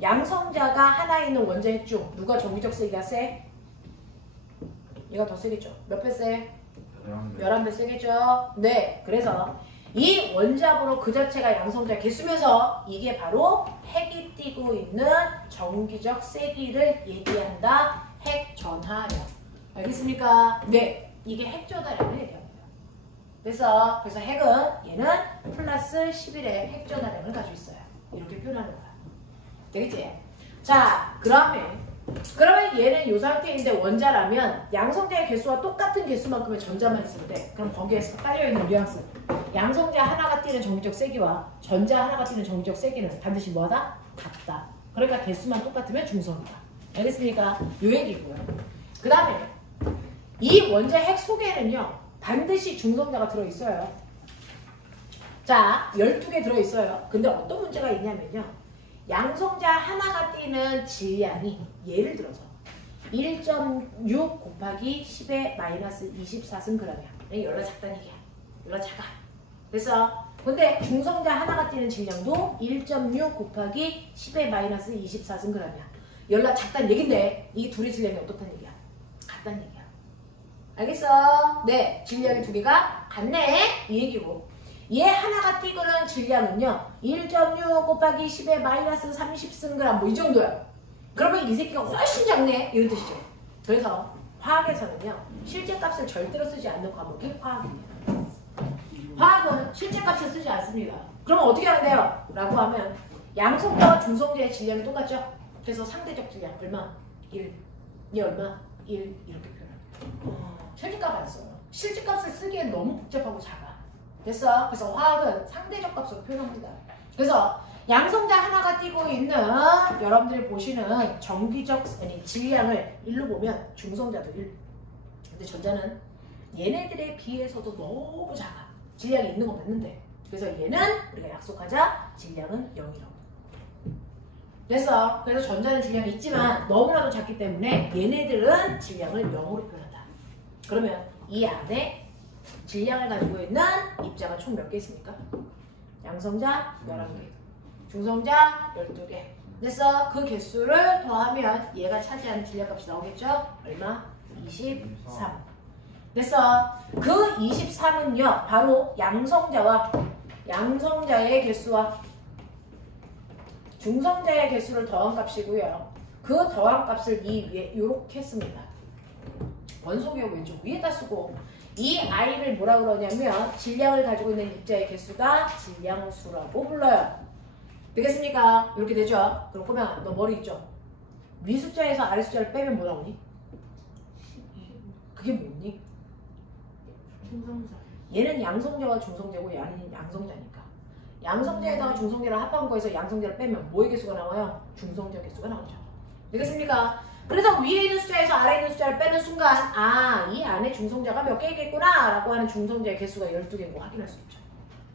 양성자가 하나 있는 원자 핵 중 누가 정기적 세기가 세? 얘가 더 세겠죠. 몇 배 세? 11배 세겠죠. 네, 그래서 이 원자번호 그 자체가 양성자 개수면서 이게 바로 핵이 띄고 있는 정기적 세기를 얘기한다. 핵전하량. 알겠습니까? 네, 이게 핵전하량을 얘기합니다. 그래서 핵은 얘는 플러스 11의 핵전하량을 가지고 있어요. 이렇게 표현하는 거야. 되겠지? 자, 그러면 얘는 이 상태인데 원자라면 양성자의 개수와 똑같은 개수만큼의 전자만 있으면 돼. 그럼 거기에서 깔려있는 뉘앙스. 양성자 하나가 띄는 정기적 세기와 전자 하나가 띄는 정기적 세기는 반드시 뭐하다? 같다. 그러니까 개수만 똑같으면 중성이다. 알겠습니까? 요 얘기고요. 그 다음에 이 원자 핵 속에는요. 반드시 중성자가 들어있어요. 자, 12개 들어있어요. 근데 어떤 문제가 있냐면요. 양성자 하나가 띄는 질량이 예를 들어서 1.6 곱하기 10의 마이너스 24승g이야. 열라 작다는 얘기야. 열라 작아. 그래서 근데 중성자 하나가 띄는 질량도 1.6 곱하기 10의 마이너스 24승g이야. 열라 작다는 얘긴데 이 둘의 질량이 어떻다는 얘기야? 같다는 얘기야. 알겠어? 네, 질량이 두 개가 같네 이 얘기고 얘 하나가 띄고는 질량은요 1.6 곱하기 10의 마이너스 30승g 뭐 이 정도야. 그러면 이 새끼가 훨씬 작네 이런 뜻이죠. 그래서 화학에서는요 실제 값을 절대로 쓰지 않는 과목이 화학입니다. 화학은 실제 값을 쓰지 않습니다. 그러면 어떻게 하면 돼요? 라고 하면 양성자와 중성자의 질량이 똑같죠? 그래서 상대적 질량 얼마? 1. 이 얼마? 1 이렇게 표현합니다. 실제값 안 써요. 실제값을 쓰기엔 너무 복잡하고 작아. 됐어? 그래서 화학은 상대적 값으로 표현합니다. 그래서 양성자 하나가 띄고 있는 여러분들이 보시는 정기적 질량을 1로 보면 중성자도 1. 근데 전자는 얘네들에 비해서도 너무 작아. 질량이 있는 건 맞는데. 그래서 얘는 우리가 약속하자 질량은 0이라고. 됐어? 그래서 전자는 질량이 있지만 너무나도 작기 때문에 얘네들은 질량을 0으로 표현한다. 그러면 이 안에 질량을 가지고 있는 입자가 총 몇 개 있습니까? 양성자 11개, 중성자 12개. 됐어? 그 개수를 더하면 얘가 차지하는 질량값이 나오겠죠? 얼마? 23. 됐어? 그 23은요, 바로 양성자의 개수와 중성자의 개수를 더한 값이고요. 그 더한 값을 이 위에 이렇게 씁니다. 원소기호 왼쪽 위에다 쓰고 이 i를 뭐라 그러냐면 질량을 가지고 있는 입자의 개수가 질량수라고 불러요. 되겠습니까? 이렇게 되죠? 그럼 꼬맹아 너 머리 있죠? 위 숫자에서 아래 숫자를 빼면 뭐 나오니? 그게 뭐니? 중성자. 얘는 양성자와 중성자고 얘는 양성자니까 양성자에다가 중성자를 합한 거에서 양성자를 빼면 뭐의 개수가 나와요? 중성자 개수가 나오죠. 되겠습니까? 그래서 위에 있는 숫자에서 아래에 있는 숫자를 빼는 순간 아, 이 안에 중성자가 몇 개 있겠구나 라고 하는 중성자의 개수가 12개인 거 확인할 수 있죠.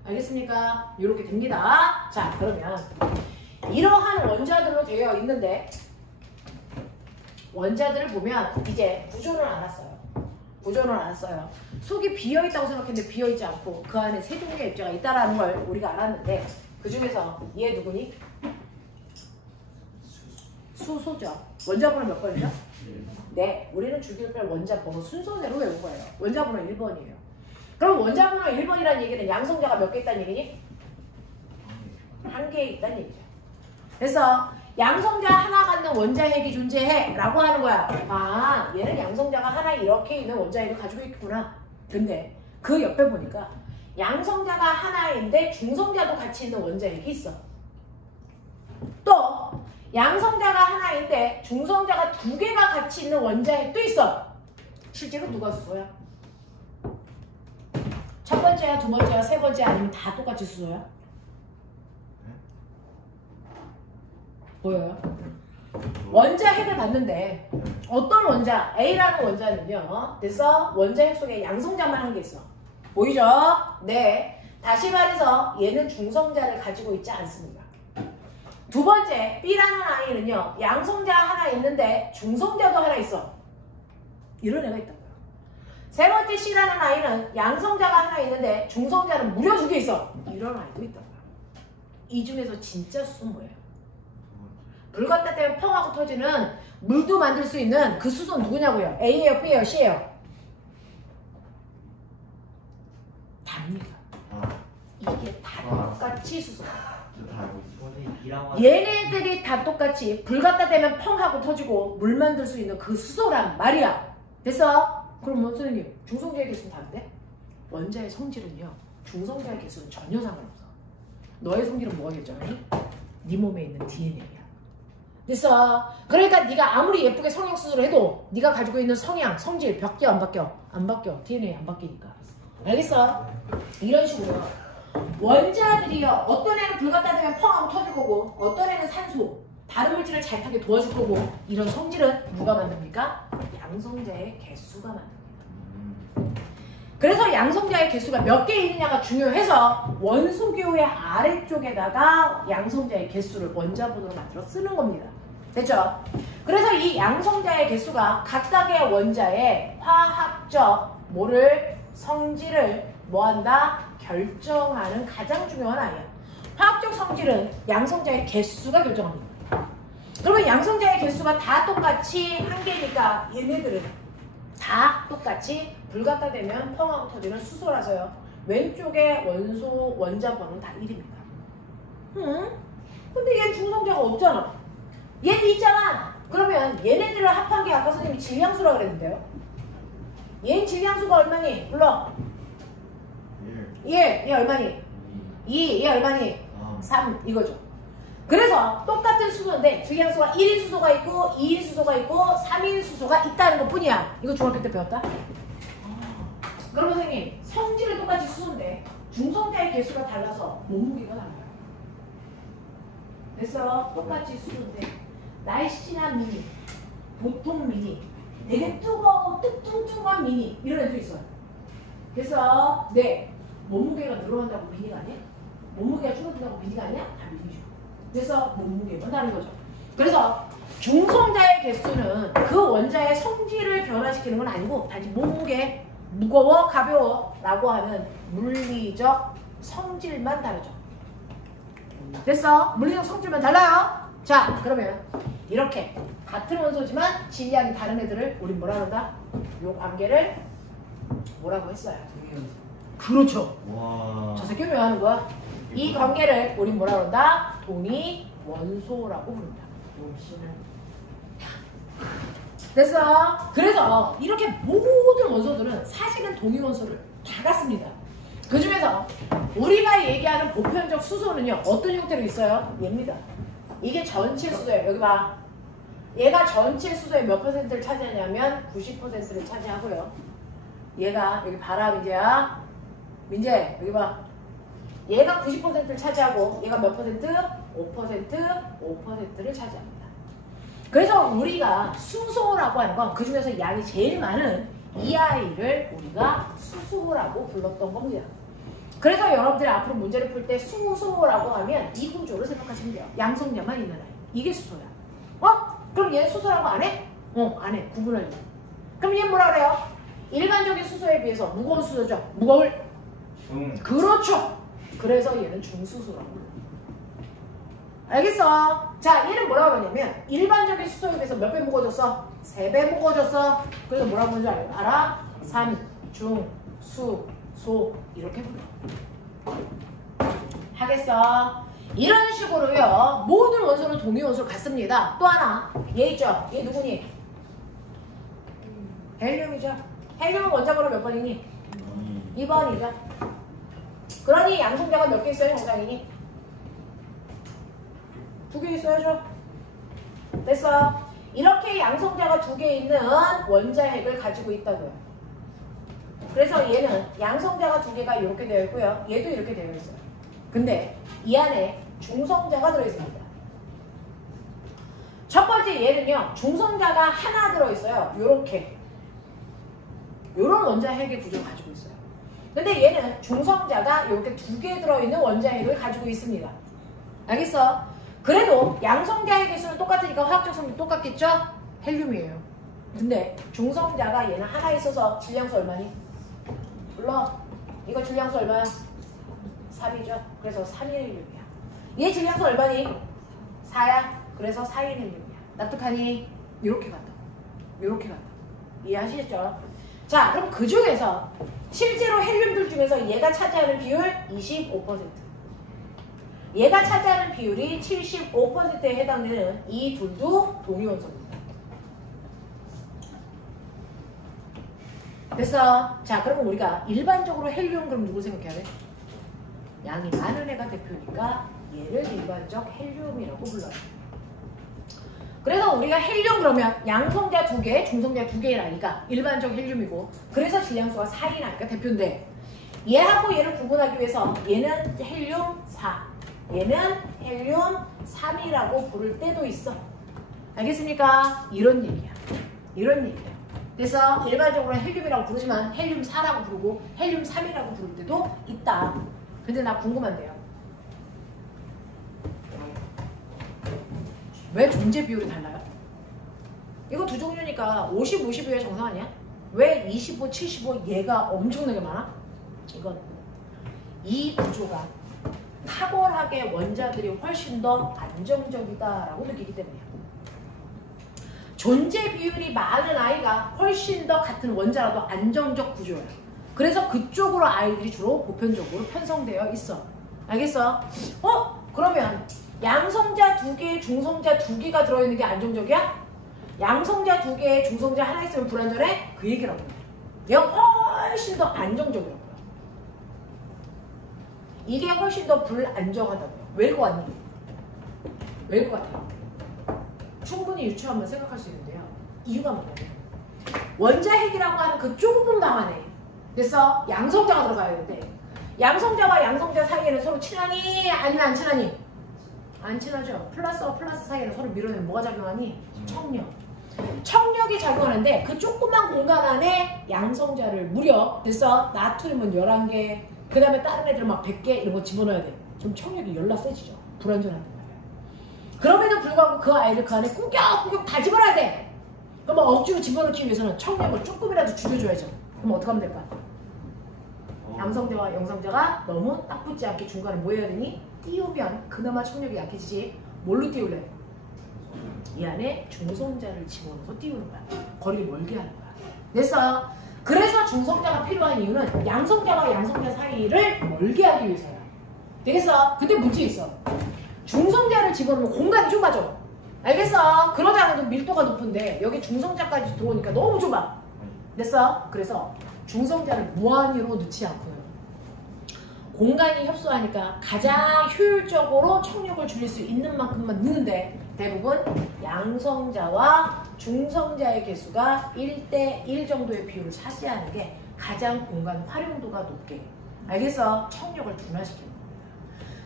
알겠습니까? 이렇게 됩니다. 자, 그러면 이러한 원자들로 되어 있는데 원자들을 보면 이제 구조를 알았어요. 구조는 알았어요. 속이 비어있다고 생각했는데 비어있지 않고 그 안에 세 종류의 입자가 있다는 걸 우리가 알았는데 그 중에서 얘 누구니? 수소죠. 원자번호 몇 번이죠? 네, 우리는 주기율별 원자번호 순서대로 외운 거예요. 원자번호 1번이에요. 그럼 원자번호 1번이라는 얘기는 양성자가 몇 개 있다는 얘기니? 한 개 있다는 얘기죠. 그래서 양성자 하나 갖는 원자핵이 존재해 라고 하는 거야. 아, 얘는 양성자가 하나 이렇게 있는 원자핵을 가지고 있구나. 근데 그 옆에 보니까 양성자가 하나인데 중성자도 같이 있는 원자핵이 있어. 또 양성자가 하나인데 중성자가 두 개가 같이 있는 원자핵도 있어. 실제로 누가 수소야? 첫 번째야, 두 번째야, 세 번째 아니면 다 똑같이 수소야? 보여요? 원자핵을 봤는데 어떤 원자, A라는 원자는요. 그래서 원자핵 속에 양성자만 한 게 있어. 보이죠? 네. 다시 말해서 얘는 중성자를 가지고 있지 않습니다. 두 번째, B라는 아이는요. 양성자 하나 있는데 중성자도 하나 있어. 이런 애가 있다고요. 세 번째 C라는 아이는 양성자가 하나 있는데 중성자는 무려 두 개 있어. 이런 아이도 있다고요. 이 중에서 진짜 수소는 뭐예요? 물 갖다 대면 펑 하고 터지는 물도 만들 수 있는 그 수소는 누구냐고요? A예요? B예요? C예요? 답니다. 이게 다 똑같이 수소. 얘네들이 다 똑같이 불 갖다 대면 펑 하고 터지고 물 만들 수 있는 그 수소란 말이야. 됐어? 그럼 선생님 중성자의 개수는 다른데? 원자의 성질은요. 중성자의 개수는 전혀 상관없어. 너의 성질은 뭐가 결정하니? 네 몸에 있는 DNA야. 됐어? 그러니까 네가 아무리 예쁘게 성형 수술을 해도 네가 가지고 있는 성향, 성질 바뀌어 안 바뀌어? 안 바뀌어. DNA 안 바뀌니까. 알겠어? 이런 식으로 원자들이요. 어떤 애는 불 갖다 대면 펑 하고 터질 거고 어떤 애는 산소, 다른 물질을 잘 타게 도와줄 거고 이런 성질은 누가 만듭니까? 양성자의 개수가 만듭니다. 그래서 양성자의 개수가 몇 개 있느냐가 중요해서 원소교의 아래쪽에다가 양성자의 개수를 원자번호로 만들어 쓰는 겁니다. 됐죠? 그래서 이 양성자의 개수가 각각의 원자의 화학적 성질을 뭐한다? 결정하는 가장 중요한 아이야. 화학적 성질은 양성자의 개수가 결정합니다. 그러면 양성자의 개수가 다 똑같이 한 개니까 얘네들은 다 똑같이 불 갖다 대면 펑 하고 터지는 수소라서요. 왼쪽에 원자 번호는 다 1입니다. 근데 얘는 중성자가 없잖아. 얘도 있잖아. 그러면 얘네들을 합한 게 아까 선생님이 질량수라고 그랬는데요. 얘는 질량수가 얼마니? 불러. 1. 얘 얼마니? 2. 얘 얼마니? 3. 이거죠. 그래서 똑같은 수소인데 질량수가 1인 수소가 있고 2인 수소가 있고 3인 수소가 있다는 것 뿐이야. 이거 중학교 때 배웠다? 그럼 선생님 성질은 똑같이 수소인데 중성자의 개수가 달라서 몸무게가 달라요. 그래서 똑같이 수소인데 날씬한 미니, 보통 미니, 되게 뚱뚱한 미니 이런 애도 있어요. 그래서 네, 몸무게가 늘어난다고 미니가 아니야? 몸무게가 줄어든다고 미니가 아니야? 다 미니죠. 그래서 몸무게만 다른 거죠. 그래서 중성자의 개수는 그 원자의 성질을 변화시키는 건 아니고 단지 몸무게, 무거워, 가벼워 라고 하는 물리적 성질만 다르죠. 됐어? 물리적 성질만 달라요. 자, 그러면 이렇게 같은 원소지만 질량이 다른 애들을 우린 뭐라 그런다? 요 관계를 뭐라고 했어요? 그렇죠. 와. 저 새끼는 왜 하는 거야? 이 관계를 우린 뭐라 그런다? 동위 원소라고 부른다. 됐어? 그래서 이렇게 모든 원소들은 사실은 동위 원소를 다 갖습니다. 그 중에서 우리가 얘기하는 보편적 수소는요. 어떤 형태로 있어요? 얘입니다. 이게 전체 수소예요. 여기 봐. 얘가 전체 수소의 몇 퍼센트를 차지하냐면 90%를 차지하고요. 얘가 여기 봐라 민재야. 민재 여기 봐. 얘가 90%를 차지하고 얘가 몇 퍼센트? 5%를 차지합니다. 그래서 우리가 수소라고 하는 건 그 중에서 양이 제일 많은 이 아이를 우리가 수소라고 불렀던 겁니다. 그래서 여러분들이 앞으로 문제를 풀 때 수소라고 하면 이 구조를 생각하시면 돼요. 양성자만 있는 아이. 이게 수소야. 그럼 얘는 수소라고 안 해? 안 해. 구분을 해. 그럼 얘는 뭐라 그래요? 일반적인 수소에 비해서 무거운 수소죠. 무거울. 그렇죠. 그래서 얘는 중수소라고 불러요. 알겠어? 자, 얘는 뭐라고 하냐면 일반적인 수소에 비해서 몇 배 무거워졌어? 3배 무거워졌어. 그래서 뭐라고 하는 줄 알아? 산, 중, 수, 소 이렇게 불러. 하겠어? 이런 식으로요. 모든 원소는 동위 원소를 갖습니다. 또 하나 얘 있죠? 얘 누구니? 헬륨이죠. 헬륨은 원자번호 몇 번이니? 2번이죠. 그러니 양성자가 몇 개 있어요? 정상이니? 2개 있어야죠. 됐어. 이렇게 양성자가 2개 있는 원자핵을 가지고 있다고요. 그래서 얘는 양성자가 2개가 이렇게 되어 있고요. 얘도 이렇게 되어 있어요. 근데 이 안에 중성자가 들어있습니다. 첫 번째 얘는요. 중성자가 하나 들어있어요. 요렇게. 요런 원자핵의 구조를 가지고 있어요. 근데 얘는 중성자가 이렇게 2개 들어있는 원자핵을 가지고 있습니다. 알겠어? 그래도 양성자의 개수는 똑같으니까 화학적 성분이 똑같겠죠? 헬륨이에요. 근데 중성자가 얘는 하나 있어서 질량수 얼마니? 불러. 이거 질량수 얼마야? 3이죠. 그래서 3인 헬륨이야. 얘 질량수 얼마니? 4야. 그래서 4인 헬륨이야. 납득하니? 이렇게 간다. 이렇게 간다. 이해하시겠죠? 자, 그럼 그 중에서 실제로 헬륨들 중에서 얘가 차지하는 비율 25%. 얘가 차지하는 비율이 75%에 해당되는 이 둘도 동위원소입니다. 됐어? 자, 그러면 우리가 일반적으로 헬륨 그럼 누구 생각해야 돼? 양이 많은 애가 대표니까 얘를 일반적 헬륨이라고 불러요. 그래서 우리가 헬륨 그러면 양성자 2개, 중성자 2개라니까 일반적 헬륨이고 그래서 질량수가 4이니까 대표인데 얘하고 얘를 구분하기 위해서 얘는 헬륨 4, 얘는 헬륨 3이라고 부를 때도 있어. 알겠습니까? 이런 얘기야. 이런 얘기야. 그래서 일반적으로 헬륨이라고 부르지만 헬륨 4라고 부르고 헬륨 3이라고 부를 때도 있다. 근데 나 궁금한데요. 왜 존재 비율이 달라요? 이거 두 종류니까 50, 50이어야 정상 아니야? 왜 25, 75 얘가 엄청나게 많아? 이건 이 구조가 탁월하게 원자들이 훨씬 더 안정적이다라고 느끼기 때문이야. 존재 비율이 많은 아이가 훨씬 더 같은 원자라도 안정적 구조야. 그래서 그쪽으로 아이들이 주로 보편적으로 편성되어 있어. 알겠어? 그러면 양성자 2개, 중성자 2개가 들어있는 게 안정적이야? 양성자 2개, 중성자 하나 있으면 불안전해? 그 얘기라고 해. 얘가 훨씬 더 안정적이라고요. 이게 훨씬 더 불안정하다고요. 왜일 것 같니? 왜일 것 같아요? 충분히 유추하면 생각할 수 있는데요. 이유가 뭐냐면 원자핵이라고 하는 그 좁은 방 안에 그래서 양성자가 들어가야 되는데 양성자와 양성자 사이에는 서로 친하니? 아니면 안 친하니? 안 친하죠. 플러스와 플러스 사이에는 서로 밀어내면 뭐가 작용하니? 청력. 청력이 작용하는데 그 조그만 공간 안에 양성자를 무려 됐어. 나트륨은 11개 그 다음에 다른 애들은 막 100개 이런 거 집어넣어야 돼. 그럼 청력이 열나 세지죠. 불안전하단 말이야. 그럼에도 불구하고 그 아이를 그 안에 꾸격꾸격 다 집어넣어야 돼. 그러면 억지로 집어넣기 위해서는 청력을 조금이라도 줄여줘야죠. 그럼 어떻게 하면 될까? 양성자와 영성자가 너무 딱 붙지 않게 중간에 뭐 해야 되니? 띄우면 그나마 청력이 약해지지. 뭘로 띄울래? 이 안에 중성자를 집어넣어서 띄우는 거야. 거리를 멀게 하는 거야. 됐어? 그래서 중성자가 필요한 이유는 양성자와 양성자 사이를 멀게 하기 위해서야. 되겠어? 근데 문제 있어. 중성자를 집어넣으면 공간이 좁아져. 알겠어? 그러다가도 밀도가 높은데 여기 중성자까지 들어오니까 너무 좁아. 됐어? 그래서 중성자를 무한히로 넣지 않고요. 공간이 협소하니까 가장 효율적으로 청력을 줄일 수 있는 만큼만 넣는데 대부분 양성자와 중성자의 개수가 1대1 정도의 비율을 차지하는 게 가장 공간 활용도가 높게 알겠어? 청력을 둔화시키는 겁니다.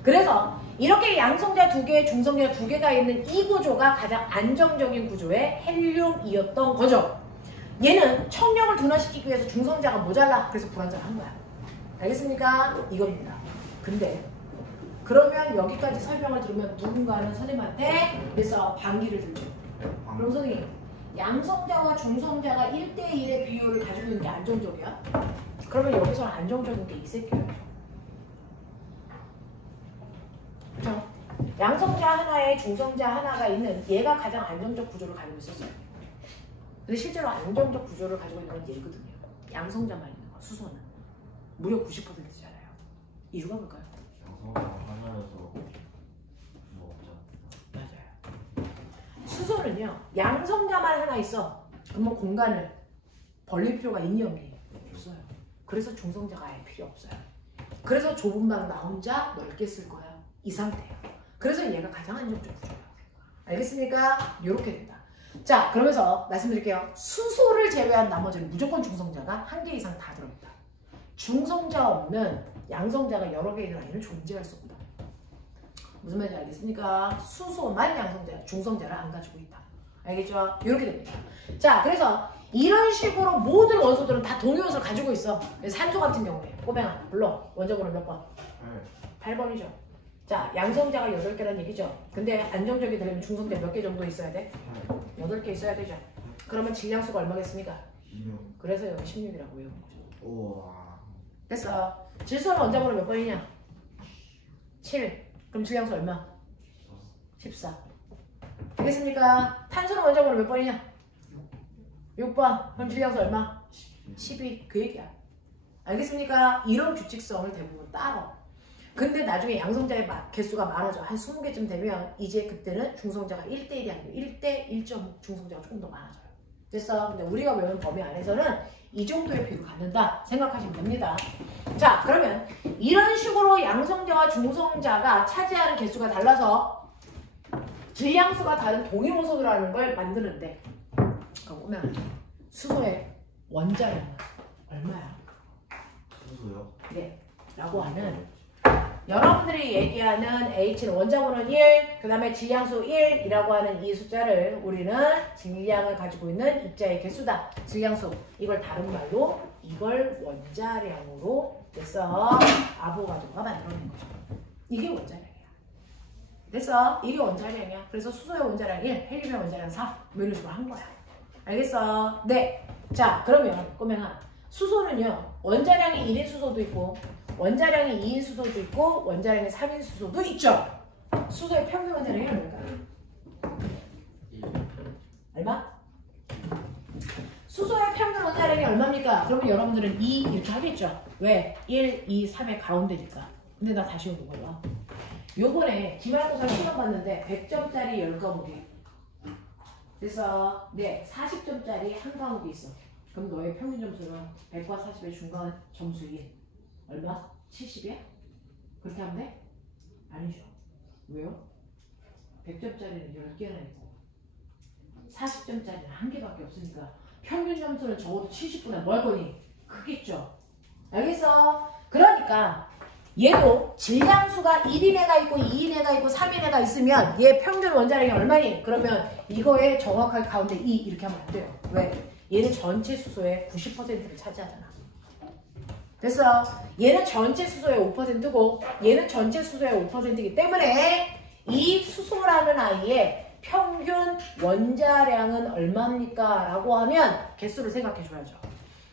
그래서 이렇게 양성자 2개, 중성자 2개가 있는 이 구조가 가장 안정적인 구조의 헬륨이었던 거죠. 얘는 청력을 둔화시키기 위해서 중성자가 모자라. 그래서 불안정한 거야. 알겠습니까? 이겁니다. 근데 그러면 여기까지 설명을 들으면 누군가는 선생님한테 그래서 반기를 들죠. 그럼 선생님 양성자와 중성자가 1대1의 비율을 가지고 있는 게 안정적이야? 그러면 여기서는 안정적인 게 이 새끼예요. 그렇죠? 양성자 하나에 중성자 하나가 있는 얘가 가장 안정적 구조를 가지고 있었어요. 근데 실제로 안정적 구조를 가지고 있는 건 얘거든요. 양성자만 있는 거, 수소는. 무려 90%잖아요. 이유가 뭘까요? 양성자가 하나여서 뭐 없잖아. 맞아요. 수소는요, 양성자만 하나 있어. 그러면 공간을 벌릴 필요가 있니 없니? 없어요. 그래서 중성자가 아예 필요 없어요. 그래서 좁은 방 나 혼자 넓게 쓸 거야. 이 상태예요. 그래서 얘가 가장 안정적 구조예요. 알겠습니까? 이렇게 된다. 자, 그러면서 말씀드릴게요. 수소를 제외한 나머지는 무조건 중성자가 한 개 이상 다 들어있다. 중성자 없는 양성자가 여러 개 있는 아이는 존재할 수 없다. 무슨 말인지 알겠습니까? 수소만 양성자, 중성자를 안 가지고 있다. 알겠죠? 이렇게 됩니다. 자, 그래서 이런 식으로 모든 원소들은 다 동위원소를 가지고 있어. 산소 같은 경우에 꼬맹아, 불러. 원자번호 몇 번? 8번이죠. 자, 양성자가 8개라는 얘기죠. 근데 안정적이 되려면 중성자 몇 개 정도 있어야 돼? 8개 있어야 되죠. 그러면 질량수가 얼마겠습니까? 16. 그래서 여기 16이라고 외우는 거죠. 우와. 됐어. 질소는 원자번호 몇 번이냐? 7. 그럼 질량수 얼마? 14. 되겠습니까? 탄소는 원자번호 몇 번이냐? 6번. 그럼 질량수 얼마? 12. 그 얘기야. 알겠습니까? 이런 규칙성을 대부분 따라. 근데 나중에 양성자의 개수가 많아져. 한 20개쯤 되면 이제 그때는 중성자가 1대1이 아니고 1대 1.5 중성자가 조금 더 많아져요. 됐어? 근데 우리가 외우는 범위 안에서는 이 정도의 비율을 갖는다 생각하시면 됩니다. 자, 그러면 이런 식으로 양성자와 중성자가 차지하는 개수가 달라서 질량수가 다른 동위원소들이라는 걸 만드는데, 그럼 보면 수소의 원자량은 얼마야? 수소요? 네, 라고 하는 여러분들이 얘기하는 H는 원자번호는 1, 그 다음에 질량수 1이라고 하는 이 숫자를 우리는 질량을 가지고 있는 입자의 개수다. 질량수. 이걸 다른 말로 이걸 원자량으로 됐어. 아보가드로가 만들어낸 거죠. 이게 원자량이야. 됐어. 이게 원자량이야. 그래서 수소의 원자량 1, 헬륨의 원자량 4. 뭐 이런 식으로 한 거야. 알겠어? 네. 자, 그러면 꼬맹아, 수소는요, 원자량이 1인 수소도 있고 원자량이 2인 수소도 있고 원자량이 3인 수소도 있죠. 수소의 평균 원자량이 얼마일까요? 얼마? 수소의 평균 원자량이 얼마입니까? 그러면 여러분들은 2 이렇게 하겠죠. 왜? 1, 2, 3의 가운데니까. 근데 나 다시 오는 거야. 요번에 기말고사 시험 봤는데 100점짜리 10과목이 그래서 네 40점짜리 한 과목이 있어. 그럼 너의 평균 점수는 100과 40의 중간 점수 1 얼마? 70이야? 그렇게 하면 돼? 아니죠. 왜요? 100점짜리는 10개나 있고 40점짜리는 1개밖에 없으니까 평균 점수는 적어도 70보다 뭐 할 거니? 크겠죠. 알겠어? 그러니까 얘도 질량수가 1인 애가 있고 2인 애가 있고 3인 애가 있으면 얘 평균 원자량이 얼마니? 그러면 이거에 정확하게 가운데 2 이렇게 하면 안 돼요. 왜? 얘는 전체 수소의 90%를 차지하잖아. 됐어? 얘는 전체 수소의 5%고 얘는 전체 수소의 5%이기 때문에 이 수소라는 아이의 평균 원자량은 얼마입니까? 라고 하면 개수를 생각해 줘야죠.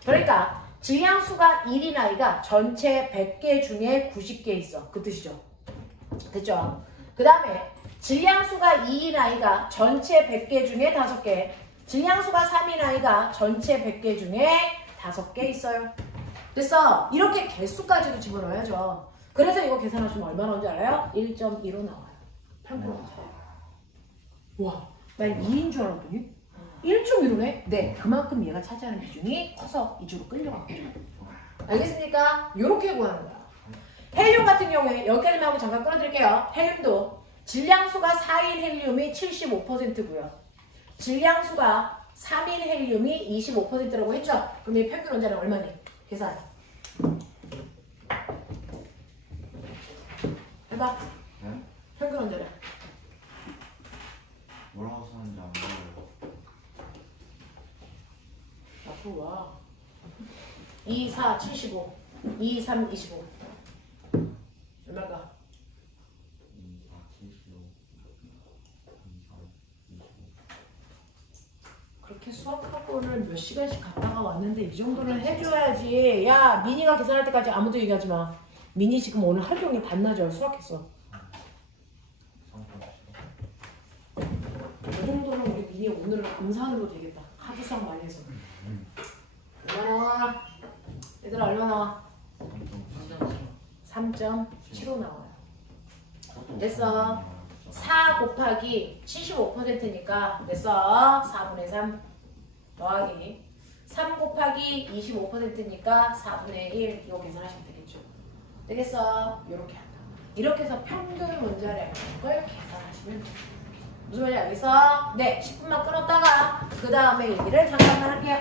그러니까 질량수가 1인 아이가 전체 100개 중에 90개 있어. 그 뜻이죠. 됐죠? 그 다음에 질량수가 2인 아이가 전체 100개 중에 5개, 질량수가 3인 아이가 전체 100개 중에 5개 있어요. 됐어? 이렇게 개수까지도 집어넣어야죠. 그래서 이거 계산하시면 얼마 나오는지 알아요? 1.15 나와요. 평균 원자량. 와, 난 2인 줄 알았더니 1.15네? 네, 그만큼 얘가 차지하는 비중이 커서 이쪽으로 끌려간 거죠. 알겠습니까? 요렇게 구하는 거야. 헬륨 같은 경우에 여기 헬륨하고 잠깐 끌어드릴게요. 헬륨도 질량수가 4인 헬륨이 75%고요. 질량수가 3인 헬륨이 25%라고 했죠? 그럼 이 평균 원자량 얼마니? 계산. 해봐. 네? 평균 원자량. 뭐라고 쓰는지 안 보여요. 앞으로 와. 2, 4, 75. 2, 3, 25. 얼마일까? 2, 4, 75. 2, 3, 25. 그렇게 학원을 몇 시간씩 갔다가 왔는데 이 정도는 해줘야지. 야, 민이가 계산할 때까지 아무도 얘기하지 마. 민이 지금 오늘 하루 종일 반나절 수학했어. 이 정도는 우리 민이 오늘은 감사해도 되겠다. 하도 수학 많이 해서. 얼마 나와? 얘들아 얼마 나와? 3.75 나와요. 됐어. 4 곱하기 75%니까 됐어. 4분의 3 더하기 3 곱하기 25%니까 4분의 1 이거 계산하시면 되겠죠. 되겠어. 이렇게 한다. 이렇게 해서 평균 문자량을 계산하시면 돼요. 무슨 말인지 알겠어? 네, 10분만 끊었다가 그 다음에 얘기를 잠깐만 할게요.